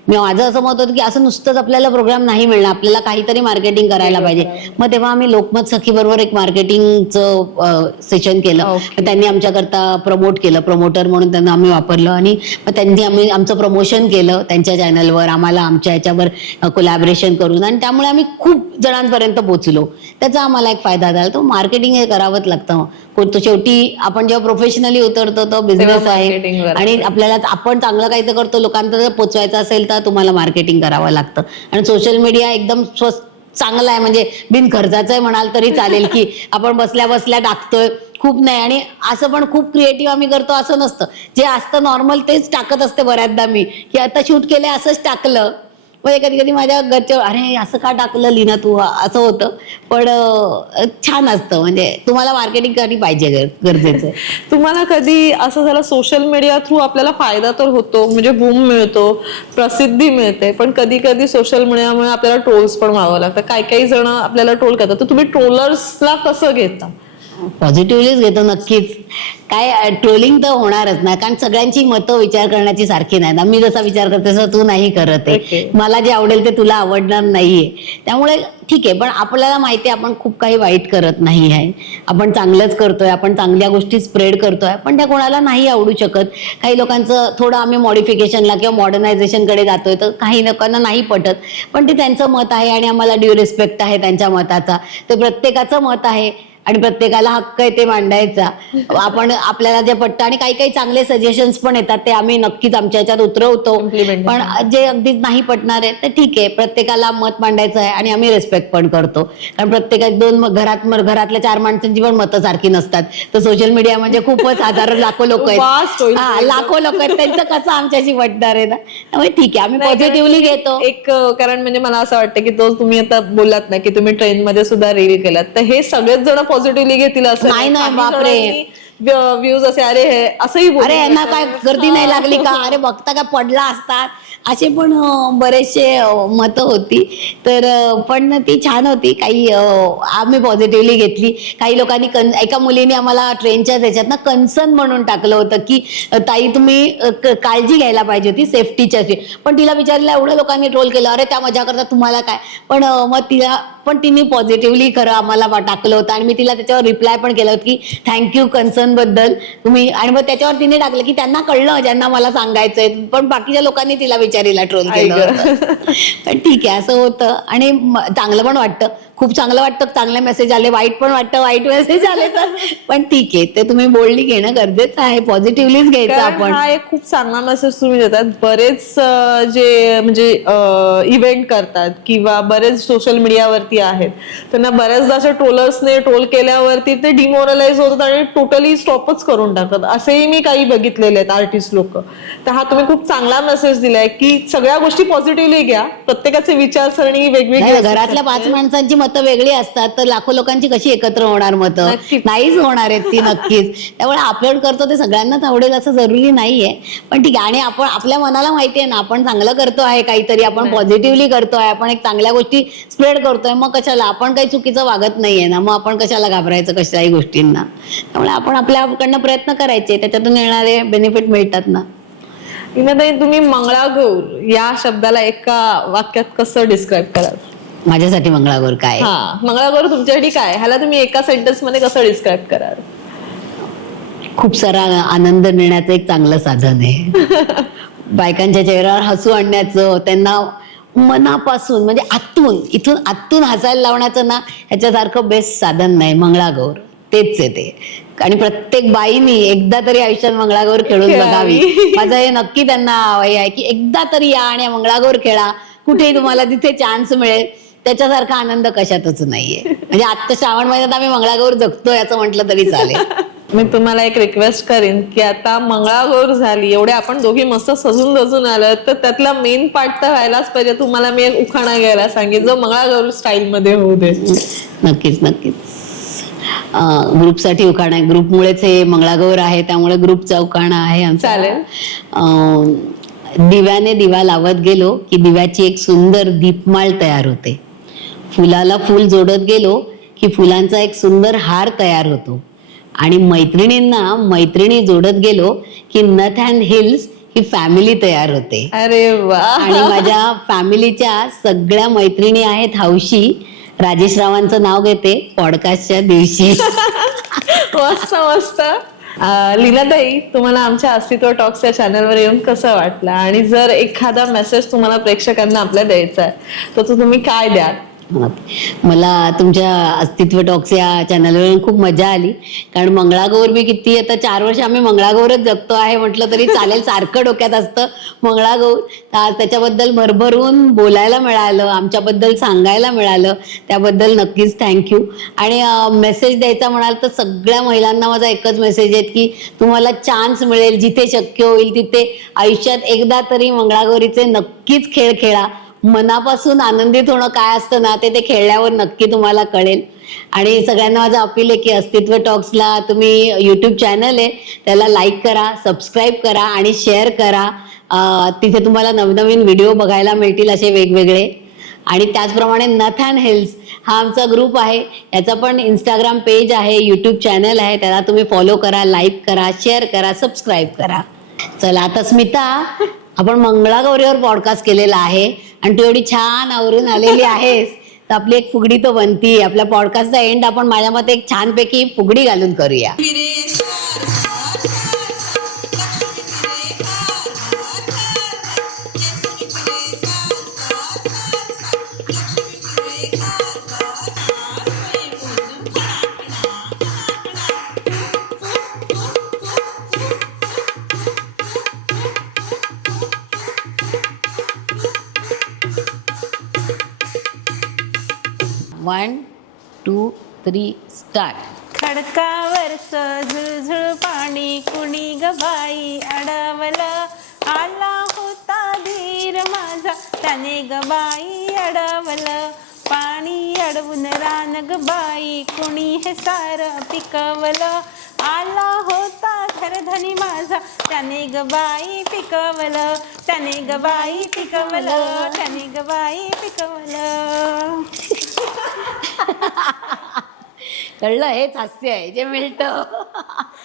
माझं असं मत होतं की असं नुसतंच आपल्याला प्रोग्राम नाही मिळणार, आपल्याला काहीतरी मार्केटिंग करायला पाहिजे. मग तेव्हा आम्ही लोकमत सखी बरोबर एक मार्केटिंगचं सेशन केलं. त्यांनी आमच्याकरता प्रमोट केलं, प्रमोटर म्हणून त्यांना आम्ही वापरलं. आणि मग त्यांनी आम्ही आमचं प्रमोशन केलं त्यांच्या चॅनलवर, आम्हाला आमच्या याच्यावर कोलॅबरेशन करून. आणि त्यामुळे आम्ही खूप जणांपर्यंत पोहोचलो. त्याचा आम्हाला एक फायदा झाला. तो मार्केटिंग हे करावंच लागतं. तो शेवटी आपण जेव्हा प्रोफेशनली उतरतो तो बिझनेस आहे, आणि आपल्याला आपण चांगलं काही तर करतो, लोकांपर्यंत पोचवायचं असेल तर तुम्हाला मार्केटिंग करावं लागतं. आणि सोशल मीडिया एकदम चांगला आहे, म्हणजे बिनखर्चाचं आहे म्हणाल तरी चालेल की आपण बसल्या बसल्या टाकतोय, खूप नाही. आणि असं पण खूप क्रिएटिव्ह आम्ही करतो असं नसतं. जे असतं नॉर्मल तेच टाकत असते बऱ्याचदा मी, की आता शूट केलंय असंच टाकलं. म्हणजे कधी कधी माझ्या घरच्या अरे असं का टाकलं लीना तू, असं होतं. पण छान असतं. म्हणजे तुम्हाला मार्केटिंग कधी पाहिजे, गरजेचं आहे. तुम्हाला कधी असं झालं सोशल मीडिया थ्रू आपल्याला फायदा तर होतो, म्हणजे बूम मिळतो, प्रसिद्धी मिळते, पण कधी कधी सोशल मीडियामुळे आपल्याला ट्रोल्स पण व्हावं लागतं. काही जण आपल्याला ट्रोल करतात, तर तुम्ही ट्रोलर्सला कसं घेता? पॉझिटिव्हलीच घेतो नक्कीच. काय ट्रोलिंग तर होणारच ना, कारण सगळ्यांची मतं विचार करण्याची सारखी नाही ना. मी जसा विचार करते तसं तू नाही करत आहे. मला जे आवडेल ते तुला आवडणार नाहीये. त्यामुळे ठीक आहे, पण आपल्याला माहिती आहे आपण खूप काही वाईट करत नाही आहे. आपण चांगलंच करतोय, आपण चांगल्या गोष्टी स्प्रेड करतोय, पण त्या कोणाला नाही आवडू शकत. काही लोकांचं थोडं आम्ही मॉडिफिकेशनला किंवा मॉडर्नायझेशनकडे जातोय तर काही लोकांना नाही पटत. पण ते त्यांचं मत आहे आणि आम्हाला ड्यू रिस्पेक्ट आहे त्यांच्या मताचा. तर प्रत्येकाचं मत आहे आणि प्रत्येकाला हक्क आहे ते मांडायचा. आपण आपल्याला जे पटतं, आणि काही चांगले सजेशन्स पण येतात ते आम्ही नक्कीच आमच्या ह्याच्यात उतरवतो. पण जे अगदीच नाही पटणार आहे तर ठीक आहे, प्रत्येकाला मत मांडायचं आहे आणि आम्ही रिस्पेक्ट पण करतो. कारण प्रत्येकात घरातल्या 4 माणसांची पण मतं सारखी नसतात. तर सोशल मीडिया म्हणजे खूपच हजारो लाखो लोक आहेत, लाखो लोक आहेत, त्यांचं कसं आमच्याशी पटणार आहे ना. त्यामुळे ठीक आहे, आम्ही पॉझिटिव्हली घेतो. एक कारण म्हणजे मला असं वाटतं की तो तुम्ही आता बोललात ना की तुम्ही ट्रेन मध्ये सुद्धा रील केलात, तर हे सगळेच जण पॉझिटिव्हली घेतील असं नाही ना, बापरे. व्ह्यूज असे अरे हे असंही अरे यांना काय गर्दी नाही लागली का, अरे बघता का पडला असतात, असे पण बरेचसे मतं होती. तर पण ती छान होती. काही आम्ही पॉझिटिव्हली घेतली. काही लोकांनी एका मुलीने आम्हाला ट्रेनच्या त्याच्यात ना कन्सर्न म्हणून टाकलं होतं की ताई तुम्ही काळजी घ्यायला पाहिजे होती सेफ्टीच्या. पण तिला विचारलं, एवढ्या लोकांनी ट्रोल केलं, अरे त्या मजा करता तुम्हाला काय. पण तिने पॉझिटिव्हली खरं आम्हाला टाकलं होतं. आणि मी तिला त्याच्यावर रिप्लाय पण केलं होतं की थँक्यू कन्सर्न बद्दल तुम्ही. आणि मग त्याच्यावर तिने टाकलं की त्यांना कळलं ज्यांना मला सांगायचंय, पण बाकीच्या लोकांनी तिला विचारीला ट्रोल केलं होतं. पण ठीक आहे, असं होतं आणि चांगलं पण वाटतं. खूप चांगलं वाटतं, चांगले मेसेज आले, वाईट पण वाटतं, वाईट मेसेज आले तर पण ठीक आहे, ते तुम्ही बोलली घेणं गरजेचं आहे, पॉझिटिव्हलीच घ्यायचं कारण आपण. हा एक खूप चांगला मेसेज तुम्ही देतात. बरेच जे म्हणजे इव्हेंट करतात किंवा बरेच सोशल मीडियावरती आहेत, त्यांना बऱ्याचदा अशा ट्रोलर्सने ट्रोल केल्यावरती ते डिमोरलाइज होतात आणि टोटली स्टॉपच करून टाकतात. असेही मी काही बघितलेले आहेत आर्टिस्ट लोक. तर हा तुम्ही खूप चांगला मेसेज दिलाय की सगळ्या गोष्टी पॉझिटिव्हली घ्या, प्रत्येकाची विचारसरणी वेगवेगळी नाही, असू घरातल्या 5 शकते. माणसांची मतं वेगळी असतात, तर लाखो लोकांची कशी एकत्र होणार मतं? नक्कीच. नाहीच होणार आहेत ती नक्कीच. त्यामुळे अपलोड करतो ते सगळ्यांनाच आवडेल असं जरुरी नाहीये, पण ठीक आहे. आणि आपण आपल्या मनाला माहिती आहे ना, आपण चांगलं करतो आहे काहीतरी, आपण पॉझिटिव्हली करतोय, आपण एक चांगल्या गोष्टी स्प्रेड करतोय, मग कशाला, आपण काही चुकीचं वागत नाहीये ना, मग आपण कशाला घाबरायचं कशाही गोष्टींना. त्यामुळे आपण आपल्याकडनं प्रयत्न करायचे, त्याच्यातून येणारे बेनिफिट मिळतात ना. लीनाताई, तुम्ही मंगळागौर या शब्दाला एका वाक्यात कसं डिस्क्राईब कराल? माझ्यासाठी मंगळागौर काय? हा, मंगळागौर तुमच्यासाठी काय, ह्याला तुम्ही एका सेंटेन्स मध्ये कसं डिस्क्राईब कराल? खूप सारा आनंद मिळण्याचं एक चांगलं साधन आहे. बायकांच्या चेहऱ्यावर हसू आणण्याचं, त्यांना मनापासून म्हणजे इथून आतून हसायला लावण्याचं ना, ह्याच्यासारखं बेस्ट साधन नाही. मंगळागौर तेच आहे ते. आणि प्रत्येक बाईनी एकदा तरी आयुष्यात मंगळागौर खेळून बघावी. माझं हे नक्की त्यांना हे आहे की एकदा तरी या आणि मंगळागौर खेळा. कुठेही तुम्हाला तिथे चान्स मिळेल. त्याच्यासारखा आनंद कशातच नाहीये. म्हणजे आता श्रावण महिन्यात आम्ही मंगळागौर जगतोय असं म्हटलं तरी चालेल. मी तुम्हाला एक रिक्वेस्ट करीन की आता मंगळागौर झाली, एवढे आपण दोघी मस्त सजून धजून आलो, तर त्यातला मेन पार्ट तर व्हायलाच पाहिजे. तुम्हाला मी एक उखाणा घ्यायला सांगेन जो मंगळागौर स्टाईल मध्ये होऊ दे. नक्कीच नक्कीच. ग्रुपसाठी उखाणा आहे, ग्रुपमुळेच हे मंगळागौर आहे, त्यामुळे ग्रुपचा उखाणा आहे आमचा. चालेल. दिव्याने दिवा लावत गेलो की दिव्याची एक सुंदर दीपमाळ तयार होते. फुलाला फुल जोडत गेलो की फुलांचा एक सुंदर हार तयार होतो. आणि मैत्रिणींना मैत्रिणी जोडत गेलो की नथ अँड हिल्स ही फॅमिली तयार होते. अरे वा. आणि माझ्या फॅमिलीच्या सगळ्या मैत्रिणी आहेत हौशी. राजेश रावांचं नाव घेते पॉडकास्टच्या दिवशी. मस्त मस्त. लीनाताई, तुम्हाला आमच्या अस्तित्व टॉक्स या चॅनलवर येऊन कसं वाटलं, आणि जर एखादा मेसेज तुम्हाला प्रेक्षकांना आपल्या द्यायचा आहे तर तो तुम्ही काय द्याल? मला तुमच्या अस्तित्व टॉक्स या चॅनलवर खूप मजा आली. कारण मंगळागौर मी किती, आता 4 वर्ष आम्ही मंगळागौरच जगतो आहे म्हटलं तरी चालेल. सारखं डोक्यात असतं मंगळागौर. आज त्याच्याबद्दल भरभरून बोलायला मिळालं, आमच्याबद्दल सांगायला मिळालं, त्याबद्दल नक्कीच थँक्यू. आणि मेसेज द्यायचा म्हणाल तर सगळ्या महिलांना माझा एकच मेसेज आहे की तुम्हाला चान्स मिळेल, जिथे शक्य होईल तिथे आयुष्यात एकदा तरी मंगळागौरीचे नक्कीच खेळ खेळा. मनापासून आनंदित होणं काय असतं ना, ते खेळल्यावर नक्की तुम्हाला कळेल. आणि सगळ्यांना माझं अपील आहे की अस्तित्व टॉक्सला तुम्ही यूट्यूब चॅनल आहे त्याला लाईक करा, सबस्क्राईब करा आणि शेअर करा. तिथे तुम्हाला नवनवीन व्हिडिओ बघायला मिळतील असे वेगवेगळे. आणि त्याचप्रमाणे नथ अँड हिल्स हा आमचा ग्रुप आहे, याचा पण इंस्टाग्राम पेज आहे, यूट्यूब चॅनल आहे, त्याला तुम्ही फॉलो करा, लाईक करा, शेअर करा, सबस्क्राईब करा. चला आता स्मिता, आपण मंगळागौरीवर पॉडकास्ट केलेला आहे आणि तू एवढी छान आवरून आलेली आहेस, तर आपली एक फुगडी तो बनती. आपल्या पॉडकास्टचा एंड आपण माझ्या मते एक छानपैकी फुगडी घालून करूया. One two three start. खडकावर झुळझुळ पाणी कुणी ग बाई अडवलं, आला होता धीर माझा त्याने ग बाई अडवलं. पाणी अडवून रान ग बाई कुणी हे सार पिकवलं, आला होता खरधनी माझा त्याने ग बाई पिकवलं, त्याने ग बाई पिकवलं, त्याने ग बाई पिकवलं. कळलं, हेच हास्य आहे जे मिळतं.